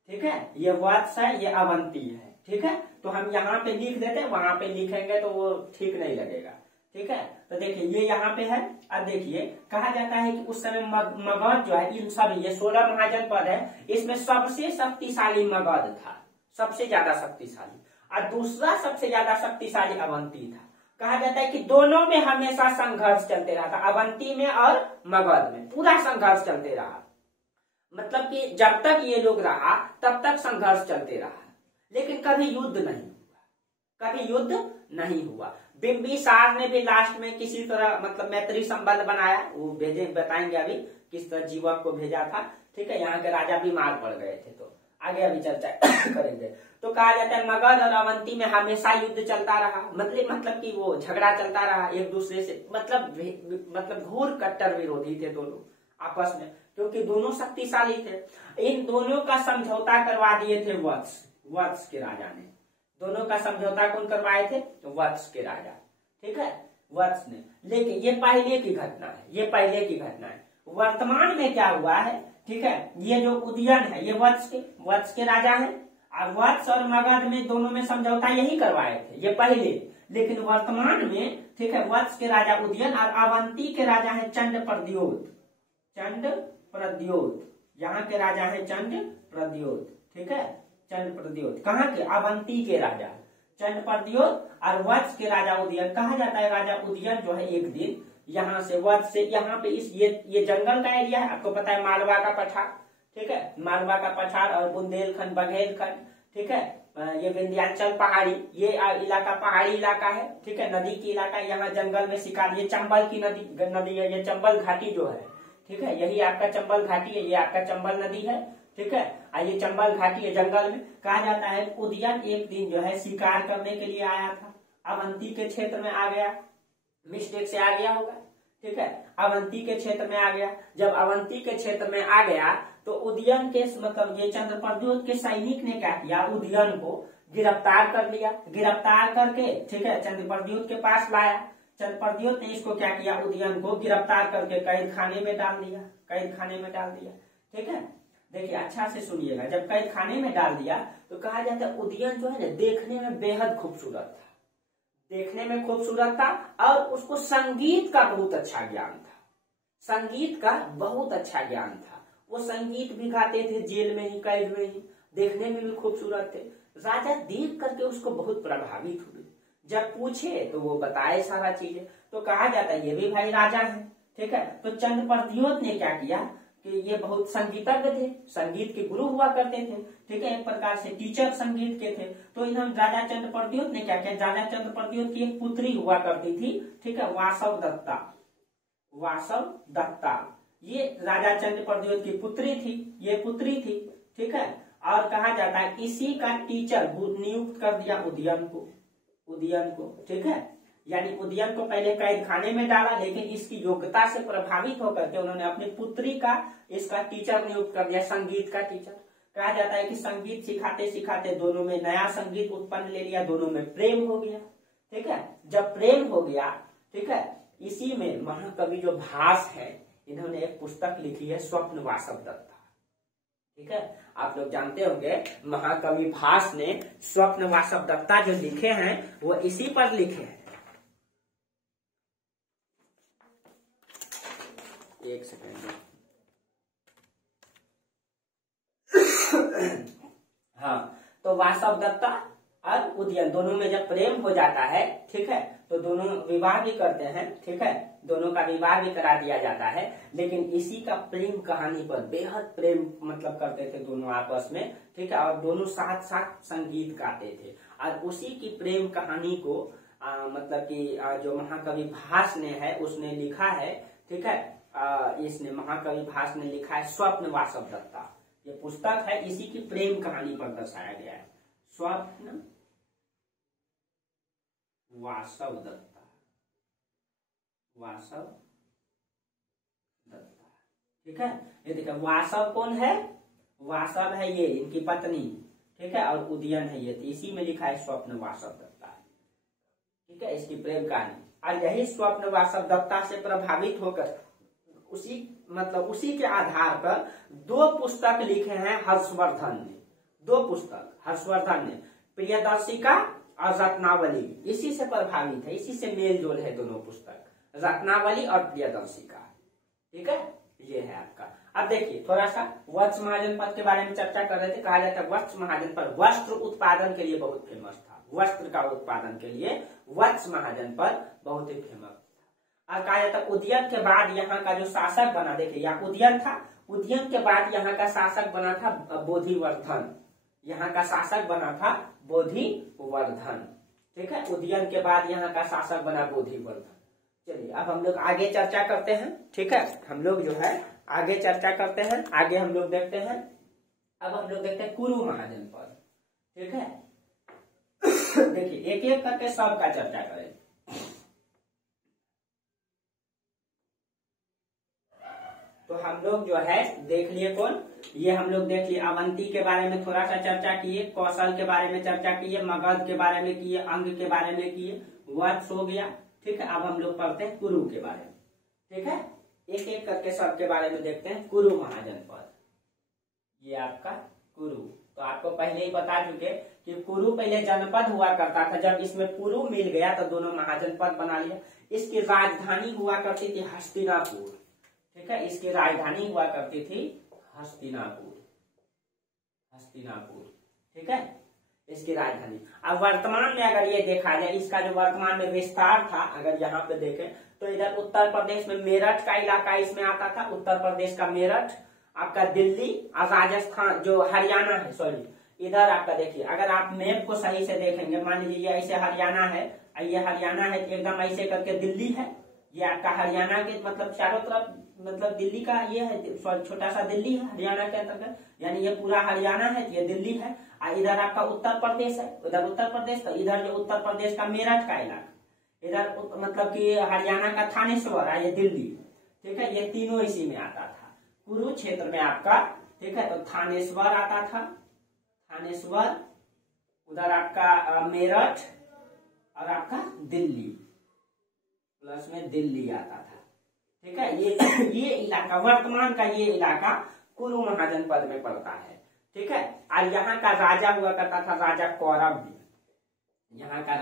ठीक है, ये वत्स है, ये अवंती है। ठीक है, तो हम यहाँ पे लिख देते हैं, वहां पे लिखेंगे तो वो ठीक नहीं लगेगा। ठीक है, तो देखिए ये यहाँ पे है। अब देखिए कहा जाता है कि उस समय मगध जो है, इन सब ये 16 महाजनपद है, इसमें सबसे शक्तिशाली मगध था, सबसे ज्यादा शक्तिशाली, और दूसरा सबसे ज्यादा शक्तिशाली अवंती था। कहा जाता है कि दोनों में हमेशा संघर्ष चलते रहा था, अवंती में और मगध में पूरा संघर्ष चलते रहा। मतलब कि जब तक ये लोग रहा तब तक संघर्ष चलते रहा, लेकिन कभी युद्ध नहीं हुआ, कभी युद्ध नहीं हुआ। बिंबिसार ने भी लास्ट में किसी तरह मतलब मैत्री संबंध बनाया, वो भेजे, बताएंगे अभी किस तरह जीवक को भेजा था। ठीक है, यहाँ के राजा बीमार पड़ गए थे, तो आगे अभी चर्चा करेंगे। तो कहा जाता है मगध और अवंती में हमेशा युद्ध चलता रहा, मतलब कि वो झगड़ा चलता रहा एक दूसरे से, मतलब घोर कट्टर विरोधी थे दोनों आपस में, क्योंकि दोनों शक्तिशाली थे। इन दोनों का समझौता करवा दिए थे वत्स के राजा ने। दोनों का समझौता कौन करवाए थे, तो वत्स के राजा। ठीक है, वत्स ने। लेकिन ये पहले की घटना है, ये पहले की घटना है। वर्तमान में क्या हुआ है, ठीक है, ये जो उदयन है ये वत्स के राजा है, और वत्स और मगध में दोनों में समझौता यही करवाए थे, ये पहले। लेकिन वर्तमान में ठीक है, वत्स के राजा उदयन और अवंती के राजा है चंड प्रद्योत। यहाँ के राजा है चंड प्रद्योत। ठीक है, चंड प्रद्योत कहाँ के, अवंती के राजा चंड प्रद्योत, और वत्स के राजा उदयन। कहा जाता है राजा उदयन जो है एक दिन यहाँ से वत्स से, यहाँ पे इस ये जंगल का एरिया है, आपको पता है, मालवा का पठार। ठीक है, मालवा का पठार और बुंदेलखंड, बघेलखंड। ठीक है, ये विंध्याचल पहाड़ी, ये इलाका पहाड़ी इलाका है। ठीक है, नदी की इलाका, यहाँ जंगल में शिकार, ये चंबल की नदी है, ये चंबल घाटी जो है। ठीक है, यही आपका चंबल घाटी है, ये आपका चंबल नदी है। ठीक है, ये चंबल घाटी है जंगल में। कहा जाता है उदयन एक दिन जो है शिकार करने के लिए आया था, अवंती के क्षेत्र में आ गया, मिस्टेक से आ गया होगा। ठीक है, अवंती के क्षेत्र में आ गया। जब अवंती के क्षेत्र में आ गया तो उदयन के मतलब ये चंद्र प्रद्योत के सैनिक ने क्या किया, उदयन को गिरफ्तार कर लिया। गिरफ्तार करके ठीक है चंद्र प्रद्योत के पास लाया। चंद्र प्रद्योत ने इसको क्या किया, उदयन को गिरफ्तार करके कैद खाने में डाल दिया। ठीक है, देखिए अच्छा से सुनिएगा, जब कैद खाने में डाल दिया तो कहा जाता है उदयन जो है ना देखने में बेहद खूबसूरत था, और उसको संगीत का बहुत अच्छा ज्ञान था। वो संगीत भी गाते थे जेल में ही, कैद में ही, देखने में भी खूबसूरत थे। राजा देख करके उसको बहुत प्रभावित हुए, जब पूछे तो वो बताए सारा चीजें। तो कहा जाता है ये भी भाई राजा है। ठीक है, तो चंद्र प्रद्योत ने क्या किया कि ये बहुत संगीतज्ञ थे, संगीत के गुरु हुआ करते थे। ठीक है, एक प्रकार से टीचर संगीत के थे। तो इन्होंने राजा चंद्र प्रद्योत ने क्या किया, राजा चंद्र प्रद्योत की एक पुत्री हुआ करती थी। ठीक है, वासव दत्ता, ये राजा चंद्र प्रद्योत की पुत्री थी। ठीक है, और कहा जाता है इसी का टीचर नियुक्त कर दिया उदयन को। ठीक है, यानी उदयन को पहले कैद खाने में डाला, लेकिन इसकी योग्यता से प्रभावित होकर के उन्होंने अपनी पुत्री का इसका टीचर नियुक्त कर दिया, संगीत का टीचर। कहा जाता है कि संगीत सिखाते सिखाते दोनों में नया संगीत उत्पन्न ले लिया, दोनों में प्रेम हो गया। ठीक है, जब प्रेम हो गया, ठीक है, इसी में महाकवि जो भास है, इन्होंने एक पुस्तक लिखी है स्वप्न वासव दत्ता। ठीक है, आप लोग जानते होंगे महाकवि भास ने स्वप्न वासव दत्ता जो लिखे हैं वो इसी पर लिखे हैं। एक सेकेंड। हाँ, तो वासव दत्ता और उदयन दोनों में जब प्रेम हो जाता है, ठीक है, तो दोनों विवाह भी करते हैं। ठीक है, दोनों का विवाह भी करा दिया जाता है। लेकिन इसी का प्रेम कहानी पर बेहद प्रेम मतलब करते थे दोनों आपस में। ठीक है, और दोनों साथ साथ संगीत गाते थे, और उसी की प्रेम कहानी को मतलब कि जो महाकवि भास ने है उसने लिखा है। ठीक है, इसने महाकवि भास ने लिखा है स्वप्न वासव दत्ता। ये पुस्तक है, इसी की प्रेम कहानी पर दर्शाया गया है। स्वप्न वासव दत्ता, वासव दत्ता, ठीक है। ये देखिए वासव कौन है, वासव है ये इनकी पत्नी, ठीक है, और उदयन है ये, तो इसी में लिखा है स्वप्न वासव दत्ता, ठीक है, इसकी प्रेम कहानी। और यही स्वप्न वासव दत्ता से प्रभावित होकर उसी के आधार पर 2 पुस्तक लिखे हैं हर्षवर्धन ने। 2 पुस्तक हर्षवर्धन ने, प्रियदर्शिका और रत्नावली, इसी से प्रभावित है, इसी से मेल जोल है दोनों पुस्तक, रत्नावली और प्रियदर्शिका, ठीक है, ये है आपका। अब देखिए थोड़ा सा वत्स महाजनपद के बारे में चर्चा कर रहे थे। कहा जाता है वत्स महाजनपद वस्त्र उत्पादन के लिए बहुत फेमस था, वस्त्र का उत्पादन के लिए वत्स महाजनपद बहुत ही फेमस था। और कहा जाता है उदयन के बाद यहाँ का जो शासक बना, देखिए यहाँ उदयन था, उदयन के बाद यहाँ का शासक बना था बोधिवर्धन, यहाँ का शासक बना था बोधिवर्धन, ठीक है, उदयन के बाद यहाँ का शासक बना बोधिवर्धन। चलिए अब हम लोग आगे चर्चा करते हैं, ठीक है, हम लोग जो है आगे चर्चा करते हैं। आगे हम लोग देखते हैं, अब हम लोग देखते हैं कुरु महाजनपद, ठीक है। देखिए एक एक करके सबका चर्चा करें। तो हम लोग जो है देख लिए कौन, ये हम लोग देख लिए अवंती के बारे में थोड़ा सा चर्चा किए, कौशल के बारे में चर्चा किए, मगध के बारे में किए, अंग के बारे में किए, वत्स हो गया, ठीक है। अब हम लोग पढ़ते हैं कुरु के बारे में, ठीक है, एक एक करके सबके बारे में देखते हैं। कुरु महाजनपद, ये आपका कुरु, तो आपको पहले ही बता चुके कि कुरु पहले जनपद हुआ करता था, जब इसमें कुरु मिल गया तो दोनों महाजनपद बना लिया। इसकी राजधानी हुआ करती थी हस्तिनापुर, ठीक है, इसकी राजधानी हुआ करती थी हस्तिनापुर, हस्तिनापुर, ठीक है, इसकी राजधानी। अब वर्तमान में अगर ये देखा जाए, इसका जो वर्तमान में विस्तार था, अगर यहाँ पे देखें तो इधर उत्तर प्रदेश में मेरठ का इलाका इसमें आता था, उत्तर प्रदेश का मेरठ, आपका दिल्ली और राजस्थान जो हरियाणा है, सॉरी इधर आपका देखिए, अगर आप मैप को सही से देखेंगे, मान लीजिए ये ऐसे हरियाणा है, ये हरियाणा है, एकदम ऐसे करके दिल्ली है, ये आपका हरियाणा के मतलब चारों तरफ मतलब दिल्ली का ये है, छोटा सा दिल्ली है हरियाणा के अंतर्गत, यानी ये पूरा हरियाणा है, ये दिल्ली है। और इधर आपका उत्तर प्रदेश है, उधर उत्तर प्रदेश, तो इधर जो उत्तर प्रदेश का मेरठ का इलाका, इधर मतलब कि हरियाणा का थानेश्वर है, ये दिल्ली, ठीक है, ये तीनों इसी में आता था, कुरुक्षेत्र में आपका, ठीक है। तो थानेश्वर आता था, थानेश्वर, उधर आपका मेरठ और आपका दिल्ली, प्लस में दिल्ली आता था, ठीक है। ये इलाका वर्तमान का ये इलाका कुरु महाजनपद में पड़ता है, ठीक है। और यहाँ का राजा हुआ करता था राजा कौरव्य, यहाँ का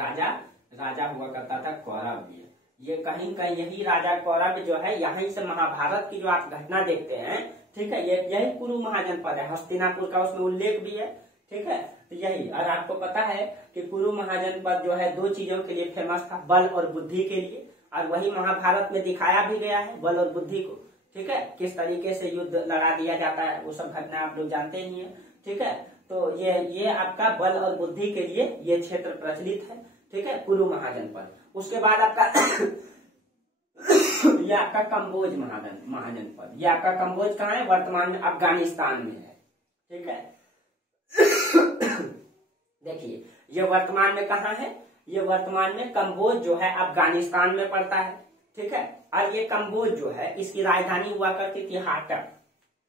राजा हुआ करता था कौरव्य। ये कहीं का यही राजा कौरव्य जो है, यहीं से महाभारत की जो आप घटना देखते हैं, ठीक है, यही कुरु महाजनपद है, हस्तिनापुर का उसमें उल्लेख भी है, ठीक है। तो यही, और आपको पता है कि कुरु महाजनपद जो है 2 चीजों के लिए फेमस था, बल और बुद्धि के लिए, और वही महाभारत में दिखाया भी गया है बल और बुद्धि को, ठीक है, किस तरीके से युद्ध लड़ा दिया जाता है, वो सब घटना आप लोग जानते ही हैं, ठीक है। तो ये आपका बल और बुद्धि के लिए ये क्षेत्र प्रचलित है, ठीक है, कुरु महाजनपद। उसके बाद आपका ये आपका कम्बोज महाजनपद, ये आपका कम्बोज कहाँ है, वर्तमान में अफगानिस्तान में है, ठीक है। देखिए ये वर्तमान में कहाँ है, ये वर्तमान में कम्बोज जो है अफगानिस्तान में पड़ता है, ठीक है। और ये कम्बोज जो है इसकी राजधानी हुआ करती थी हाटक,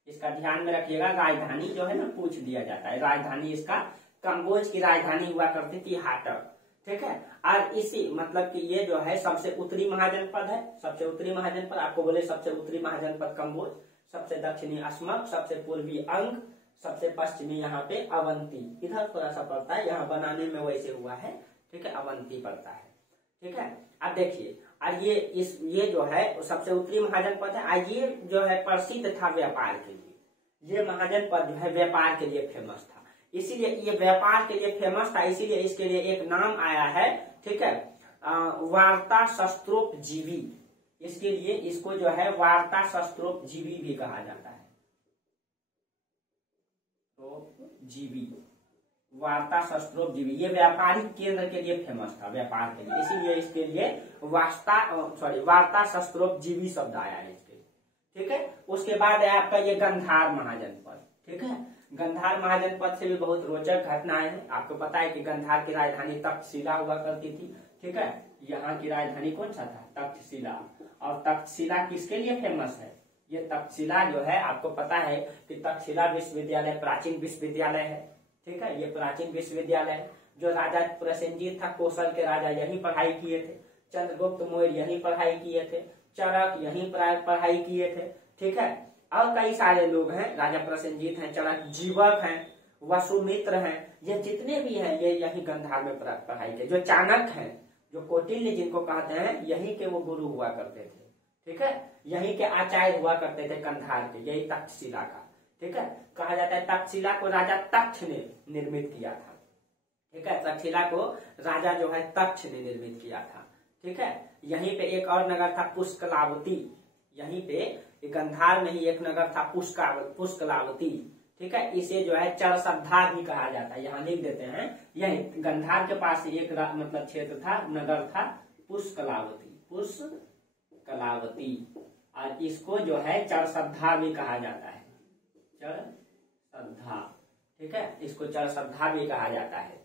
इसका ध्यान में रखिएगा, राजधानी जो है ना पूछ दिया जाता है, राजधानी इसका कम्बोज की राजधानी हुआ करती थी हाटक, ठीक है। और इसी मतलब कि ये जो है सबसे उत्तरी महाजनपद है, सबसे उत्तरी महाजनपद, आपको बोले सबसे उत्तरी महाजनपद कम्बोज, सबसे दक्षिणी अस्मक, सबसे पूर्वी अंग, सबसे पश्चिमी यहाँ पे अवंती, इधर थोड़ा सा पड़ता है, यहाँ बनाने में वैसे हुआ है, ठीक है, अवंती पड़ता है, ठीक है। अब देखिए, और ये जो है सबसे उत्तरी महाजनपद है, और ये जो है प्रसिद्ध था व्यापार के लिए, ये महाजनपद जो है व्यापार के लिए फेमस था, इसीलिए ये व्यापार के लिए फेमस था, इसीलिए इसके लिए एक नाम आया है, ठीक है, वार्ता शस्त्रोपजीवी, इसके लिए इसको जो है वार्ता शस्त्रोपजीवी भी कहा जाता है, जीवी, वार्ता शस्त्रोपजीवी, ये व्यापारिक केंद्र के लिए फेमस था, व्यापार के लिए, इसीलिए इसके लिए वार्ता शस्त्रोपजीवी शब्द आया है इसके लिए, ठीक है। उसके बाद है आपका ये गंधार महाजनपद, ठीक है। गंधार महाजनपद से भी बहुत रोचक घटनाएं हैं। आपको पता है कि गंधार की राजधानी तक्षशिला हुआ करती थी, ठीक है। यहाँ की राजधानी कौन सा था? तक्षशिला। और तक्षशिला किसके लिए फेमस है? ये तक्षशिला जो है आपको पता है कि तक्षशिला विश्वविद्यालय प्राचीन विश्वविद्यालय है, ठीक है। ये प्राचीन विश्वविद्यालय है। जो राजा प्रसेनजीत था, कौशल के राजा, यही पढ़ाई किए थे। चंद्रगुप्त मौर्य यही पढ़ाई किए थे। चरक यही पढ़ाई किए थे, ठीक है। और कई सारे लोग हैं, राजा प्रसेनजीत हैं, चरक, जीवक हैं, वसुमित्र हैं, ये जितने भी हैं ये यही गंधार में पढ़ाई के। जो चाणक्य हैं, जो कौटिल्य जिनको कहते हैं, यही के वो गुरु हुआ करते थे, ठीक है। यही के आचार्य हुआ करते थे गंधार के, यही तक्षशिला का, ठीक है। कहा जाता है तक्षशिला को राजा तक्ष ने निर्मित किया था, ठीक है। तक्षशिला को राजा जो है तक्ष ने निर्मित किया था, ठीक है। यहीं पे एक और नगर था पुष्कलावती, यहीं पे गंधार में ही एक नगर था पुष्कलावती, ठीक है। इसे जो है चरसद्धा भी कहा जाता है, यहाँ लिख देते हैं। यही गंधार के पास एक मतलब क्षेत्र था, नगर था पुष्कलावती, और इसको जो है चरसद्धा भी कहा जाता है, चरसद्धा, ठीक है। इसको चरसद्धा भी कहा जाता है,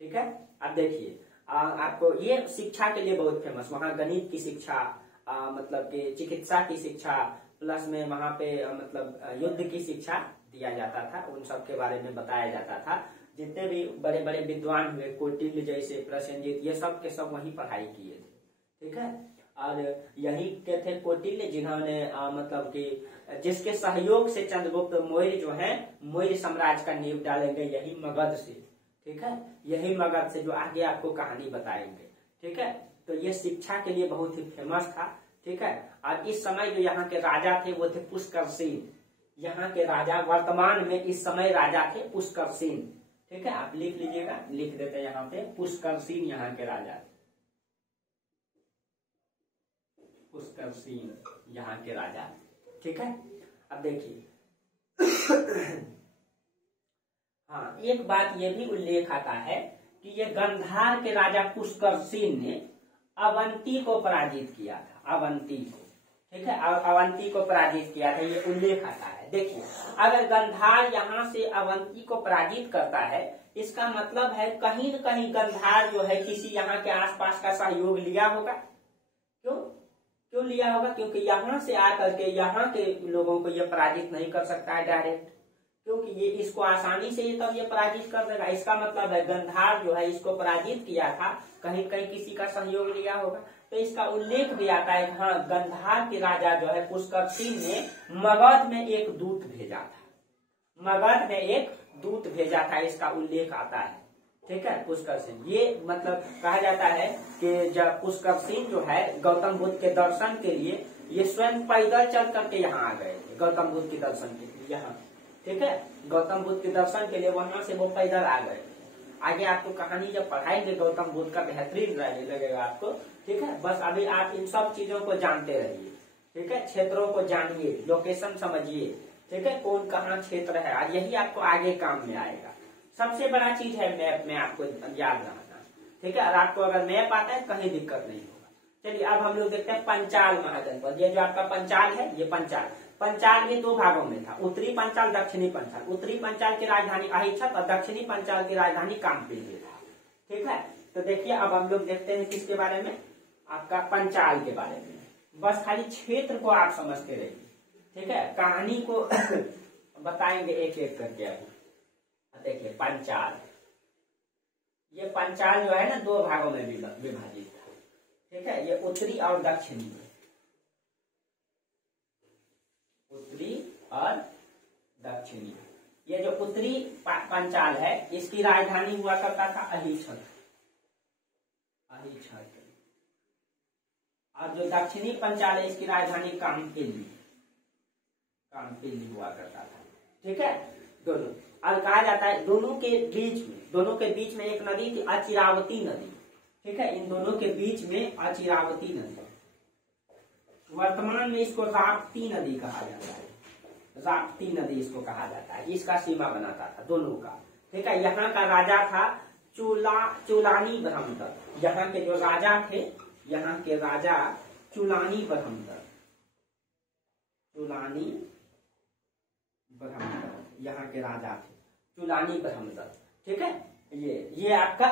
ठीक है। अब देखिए आपको ये शिक्षा के लिए बहुत फेमस, वहाँ गणित की शिक्षा, मतलब कि चिकित्सा की शिक्षा, प्लस में वहाँ पे मतलब युद्ध की शिक्षा दिया जाता था, उन सब के बारे में बताया जाता था। जितने भी बड़े बड़े विद्वान हुए, कौटिल्य जैसे, प्रसेनजीत, ये सब के सब वहीं पढ़ाई किए थे, ठीक है। और यही के थे कौटिल्य जिन्होंने मतलब कि जिसके सहयोग से चंद्रगुप्त मौर्य जो है मौर्य साम्राज्य का नींव डालेंगे, यही मगध से, ठीक है। यही मगध से, जो आगे आपको कहानी बताएंगे, ठीक है। तो ये शिक्षा के लिए बहुत ही फेमस था, ठीक है। और इस समय जो यहाँ के राजा थे वो थे पुष्करसेन। यहाँ के राजा वर्तमान में इस समय राजा थे पुष्करसेन, ठीक है। आप लिख लीजिएगा, लिख देते हैं यहाँ पे, पुष्करसेन यहाँ के राजा थे, पुष्करसेन यहाँ के राजा, ठीक है। अब देखिए हाँ, एक बात ये भी उल्लेख आता है कि ये गंधार के राजा पुष्करसेन ने अवंती को पराजित किया था, अवंती को, ठीक है। अवंती को पराजित किया था, ये उल्लेख आता है। देखिए, अगर गंधार यहाँ से अवंती को पराजित करता है, इसका मतलब है कहीं न कहीं गंधार जो है किसी यहाँ के आसपास का सहयोग लिया होगा। क्यों लिया होगा? क्योंकि यहाँ से आकर के यहाँ के लोगों को ये पराजित नहीं कर सकता है डायरेक्ट, क्योंकि ये इसको आसानी से तब ये पराजित कर देगा। इसका मतलब है गंधार जो है इसको पराजित किया था, कहीं कहीं किसी का सहयोग लिया होगा। तो इसका उल्लेख भी आता है, हाँ, गंधार के राजा जो है पुष्करसेन ने मगध में एक दूत भेजा था, मगध में एक दूत भेजा था, इसका उल्लेख आता है, ठीक है। पुष्करसेन, ये मतलब कहा जाता है कि जब पुष्करसेन जो है गौतम बुद्ध के दर्शन के लिए ये स्वयं पैदल चल करके यहाँ आ गए थे, गौतम बुद्ध के दर्शन के लिए यहाँ, ठीक है। गौतम बुद्ध के दर्शन के लिए वहां से वो पैदल आ गए। आगे आपको कहानी जब पढ़ाएंगे गौतम बुद्ध का, बेहतरीन लगेगा आपको, ठीक है। बस अभी आप इन सब चीजों को जानते रहिए, ठीक है। क्षेत्रों को जानिए, लोकेशन समझिए, ठीक है, कौन कहाँ क्षेत्र है, और यही आपको आगे काम में आएगा। सबसे बड़ा चीज है मैप में आपको याद रखना, ठीक है। और आपको अगर मैप आता है कहीं दिक्कत नहीं होगा। चलिए अब हम लोग देखते हैं पंचाल महाजनपद। ये जो आपका पंचाल है, ये पंचाल भी दो भागों में था, उत्तरी पंचाल, दक्षिणी पंचाल। उत्तरी पंचाल की राजधानी अहिच्छत्र और दक्षिणी पंचाल की राजधानी कामपिल्ली था, ठीक है। तो देखिए अब हम लोग देखते हैं किसके बारे में, आपका पंचाल के बारे में। बस खाली क्षेत्र को आप समझते रहिए, ठीक है। कहानी को बताएंगे एक एक करके। अभी देखिए पंचाल, ये पंचाल जो है ना दो भागों में विभाजित था, ठीक है। ये उत्तरी और दक्षिणी में, उत्तरी और दक्षिणी। ये जो उत्तरी पंचाल है इसकी राजधानी हुआ करता था अहिच्छत्र, और जो दक्षिणी पंचाल है इसकी राजधानी कामपिल्ली हुआ करता था, ठीक है। दोनों, और कहा जाता है दोनों के बीच में एक नदी थी, अचिरावती नदी, ठीक है। इन दोनों के बीच में अचिरावती नदी, वर्तमान में इसको राप्ती नदी कहा जाता है, राप्ती नदी इसको कहा जाता है। इसका सीमा बनाता था दोनों का, ठीक है। यहाँ का राजा था चूलानी ब्रह्मदत्त। यहाँ के जो राजा थे, यहाँ के राजा चूलानी ब्रह्मदत्त, चुलानी ब्रह्मदत्त यहाँ के राजा थे, चुलानी ब्रह्मदत्त। ठीक है, ये आपका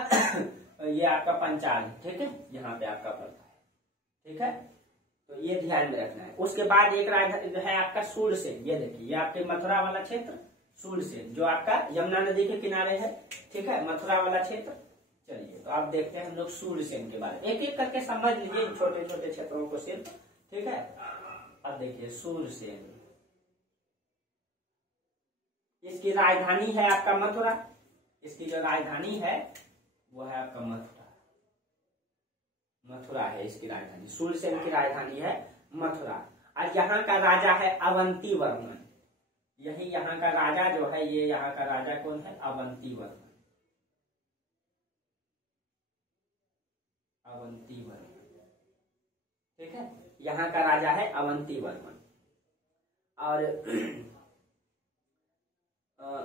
ये आपका पंचाल है। ठीक है, यहाँ पे आपका पड़ता है। ठीक है, तो ये ध्यान में रखना है। उसके बाद एक राजा है आपका सूरसेन। ये देखिए, ये आपके मथुरा वाला क्षेत्र सूरसेन जो आपका यमुना नदी के किनारे है। ठीक है, मथुरा वाला क्षेत्र। चलिए, तो आप देखते हैं हम लोग सूरसेन के बारे में, एक एक करके समझ लीजिए छोटे छोटे क्षेत्रों को सिर्फ। ठीक है, अब देखिए सूरसेन, इसकी राजधानी है आपका मथुरा। इसकी जो राजधानी है वो है आपका मथुरा। मथुरा है इसकी राजधानी, सूरसेन की राजधानी है मथुरा। और यहाँ का राजा है अवंती वर्मन। यही यहाँ का राजा जो है, ये यहाँ का राजा कौन है? अवंती वर्मन। अवंती वर्मन। ठीक है, यहाँ का राजा है अवंती वर्मन। और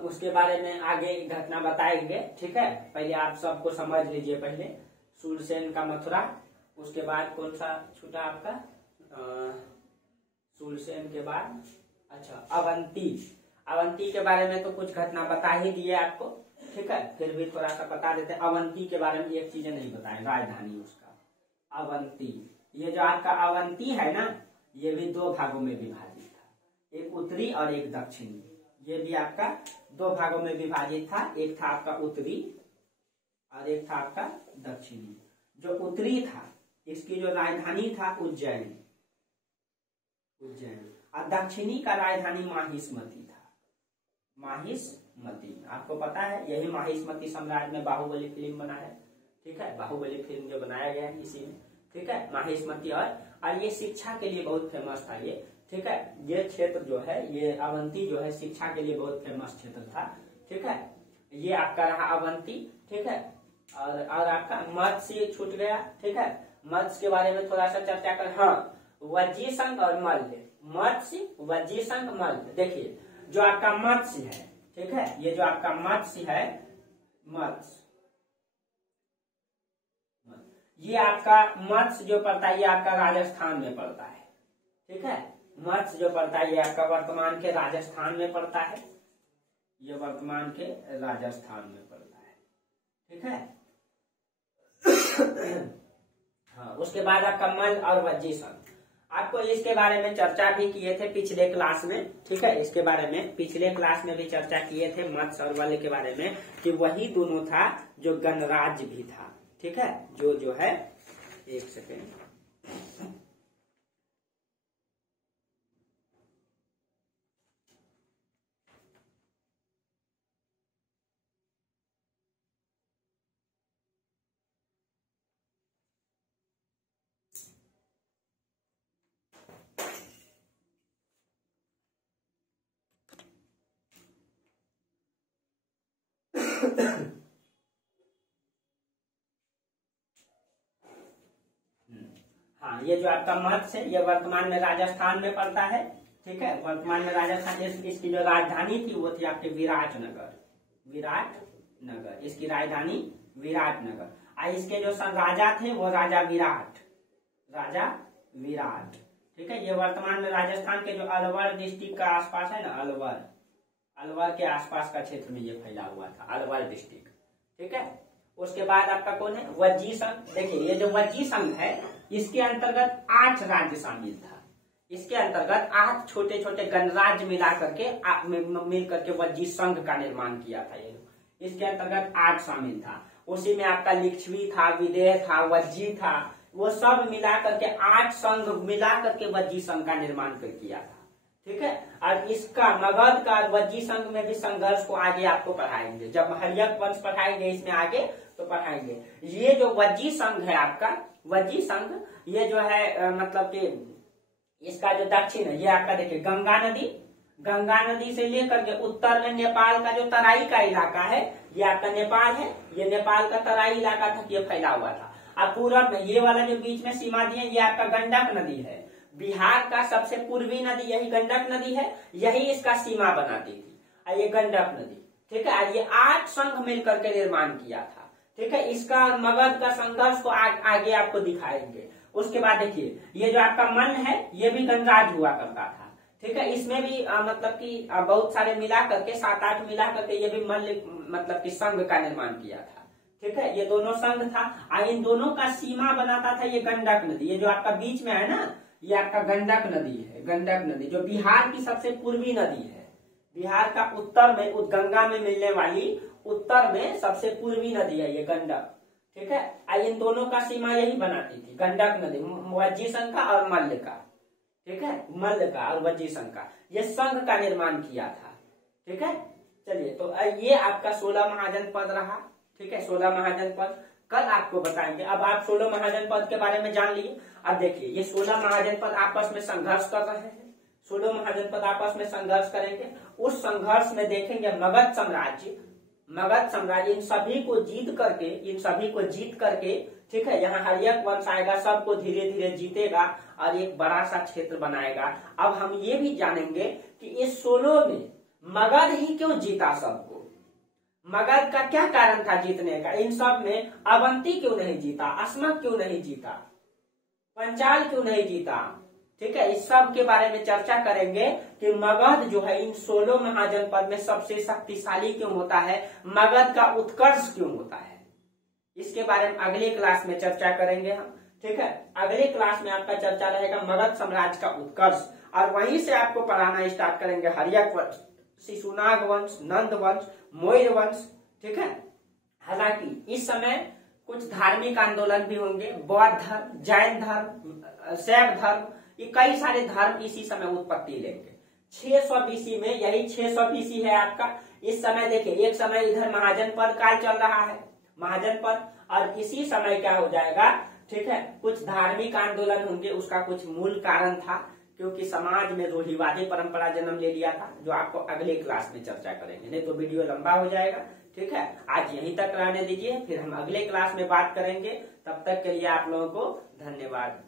उसके बारे में आगे घटना बताएंगे। ठीक है, पहले आप सबको समझ लीजिए। पहले सूरसेन का मथुरा, उसके बाद कौन सा छूटा आपका? सूरसेन के बाद अच्छा अवंती। अवंती के बारे में तो कुछ घटना बता ही दिए आपको। ठीक है, फिर भी थोड़ा सा बता देते हैं। अवंती के बारे में एक चीज नहीं बताए, राजधानी उसका अवंती। ये जो आपका अवंती है ना, ये भी दो भागों में विभाजित था, एक उत्तरी और एक दक्षिणी। ये भी आपका दो भागों में विभाजित था, एक था आपका उत्तरी और एक था आपका दक्षिणी। जो उत्तरी था, इसकी जो राजधानी था उज्जैन, और दक्षिणी का राजधानी माहिष्मती था। माहिष्मती आपको पता है, यही माहिष्मती साम्राज्य में बाहुबली फिल्म बना है। ठीक है, बाहुबली फिल्म जो बनाया गया है इसी में। ठीक है, माहिष्मती। और ये शिक्षा के लिए बहुत फेमस था ये। ठीक है, ये क्षेत्र जो है, ये अवंती जो है, शिक्षा के लिए बहुत फेमस क्षेत्र था। ठीक है, ये आपका रहा अवंती। ठीक है, और आपका मत्स्य छूट गया। ठीक है, मत्स्य के बारे में थोड़ा सा चर्चा कर। हाँ, वज्जीसंघ और मल्ल। मत्स्य, वज्जीसंघ, मल्ल। देखिए, जो आपका मत्स्य है, ठीक है, ये जो आपका मत्स्य है, मत्स्य, ये आपका मत्स्य जो पड़ता है, ये आपका राजस्थान में पड़ता है। ठीक है, मत्स्य जो पड़ता है, ये आपका वर्तमान के राजस्थान में पड़ता है। ये वर्तमान के राजस्थान में पड़ता है। ठीक है हाँ, उसके बाद आपका मल्ल और वज्जीसंघ। आपको इसके बारे में चर्चा भी किए थे पिछले क्लास में। ठीक है, इसके बारे में पिछले क्लास में भी चर्चा किए थे, मत्स्य और मल्ल के बारे में, कि वही दोनों था जो गणराज्य भी था। ठीक है, जो है, एक सेकेंड, हाँ, ये जो आपका मत्स्य है, ये वर्तमान में राजस्थान में पड़ता है। ठीक है, वर्तमान में राजस्थान। इसकी जो राजधानी थी वो थी आपके विराटनगर। विराटनगर, इसकी राजधानी विराटनगर। और इसके जो राजा थे वो राजा विराट। ठीक है, ये वर्तमान में राजस्थान के जो अलवर डिस्ट्रिक्ट का आसपास है ना, अलवर के आसपास का क्षेत्र में ये फैला हुआ था, अलवर डिस्ट्रिक्ट। ठीक है, उसके बाद आपका कौन है? वज्जीसंघ। देखिए, ये जो वज्जीसंघ है, इसके अंतर्गत 8 राज्य शामिल था। इसके अंतर्गत 8 छोटे छोटे गणराज्य मिल करके वज्जीसंघ का निर्माण किया था। ये इसके अंतर्गत 8 शामिल था। उसी में आपका लिच्छवी था, विदेह था, वज्जी था, वो सब मिला करके 8 संघ मिला करके वज्जीसंघ का निर्माण कर किया था। ठीक है, और इसका मगध का वज्जी संघ में भी संघर्ष को आगे आपको पढ़ाएंगे, जब हरियक वंश पढ़ाएंगे इसमें आगे तो पढ़ाएंगे। ये जो वज्जी संघ है आपका, वज्जी संघ, ये जो है मतलब कि इसका जो दक्षिण है, ये आपका देखिए गंगा नदी से लेकर के उत्तर में नेपाल का जो तराई का इलाका है, ये आपका नेपाल है। ये नेपाल का तराई इलाका था, ये फैला हुआ था। अब पूरब में ये वाला जो बीच में सीमा दी है, ये आपका गंडक नदी है। बिहार का सबसे पूर्वी नदी यही गंडक नदी है, यही इसका सीमा बनाती थी, और ये गंडक नदी। ठीक है, और ये 8 संघ मिलकर के निर्माण किया था। ठीक है, इसका मगध का संघर्ष को आगे आपको दिखाएंगे। उसके बाद देखिए, ये जो आपका मन है, ये भी गणराज्य हुआ करता था। ठीक है। इसमें भी मतलब कि बहुत सारे मिला करके 7-8 मिला करके ये भी मल्ल मतलब कि संघ का निर्माण किया था। ठीक है, ये दोनों संघ था और इन दोनों का सीमा बनाता था ये गंडक नदी। ये जो आपका बीच में है ना, ये आपका गंडक नदी है। गंडक नदी जो बिहार की सबसे पूर्वी नदी है, बिहार का उत्तर में गंगा में मिलने वाली उत्तर में सबसे पूर्वी नदी है ये गंडक। ठीक है, इन दोनों का सीमा यही बनाती थी, गंडक नदी, वज्जी संघ का और मल्ल का। ठीक है, मल्ल का और वज्जी संघ का ये संघ का निर्माण किया था। ठीक है, चलिए तो ये आपका 16 महाजनपद रहा। ठीक है, 16 महाजनपद कल आपको बताएंगे। अब आप 16 महाजनपद के बारे में जान लिए। अब देखिए ये 16 महाजनपद आपस में संघर्ष कर रहे हैं। 16 महाजनपद आपस में संघर्ष करेंगे। उस संघर्ष में देखेंगे मगध साम्राज्य इन सभी को जीत करके ठीक है, यहाँ हर्यक वंश आएगा, सबको धीरे धीरे जीतेगा और एक बड़ा सा क्षेत्र बनाएगा। अब हम ये भी जानेंगे कि इस 16 में मगध ही क्यों जीता सबको, मगध का क्या कारण था जीतने का। इन सब में अवंती क्यों नहीं जीता, अस्मक क्यों नहीं जीता, पंचाल क्यों नहीं जीता। ठीक है, इस सब के बारे में चर्चा करेंगे कि मगध जो है इन 16 महाजनपद में सबसे शक्तिशाली क्यों होता है, मगध का उत्कर्ष क्यों होता है। इसके बारे में अगले क्लास में चर्चा करेंगे हम। ठीक है, अगले क्लास में आपका चर्चा रहेगा मगध साम्राज्य का उत्कर्ष, और वहीं से आपको पढ़ाना स्टार्ट करेंगे हर्यक वंश, शिशुनाग वंश, नंद वंश, मौर्य वंश। ठीक है, हालांकि इस समय कुछ धार्मिक आंदोलन भी होंगे, बौद्ध धर्म, जैन धर्म, शैव धर्म, ये कई सारे धर्म इसी समय उत्पत्ति लेंगे। 600 बीसी में, यही 600 बीसी है आपका। इस समय देखिए, एक समय इधर महाजनपद काल चल रहा है, महाजनपद, और इसी समय क्या हो जाएगा, ठीक है, कुछ धार्मिक आंदोलन होंगे। उसका कुछ मूल कारण था क्योंकि समाज में रूढ़िवादी परंपरा जन्म ले लिया था, जो आपको अगले क्लास में चर्चा करेंगे, नहीं तो वीडियो लंबा हो जाएगा। ठीक है, आज यहीं तक रहने दीजिए, फिर हम अगले क्लास में बात करेंगे। तब तक के लिए आप लोगों को धन्यवाद।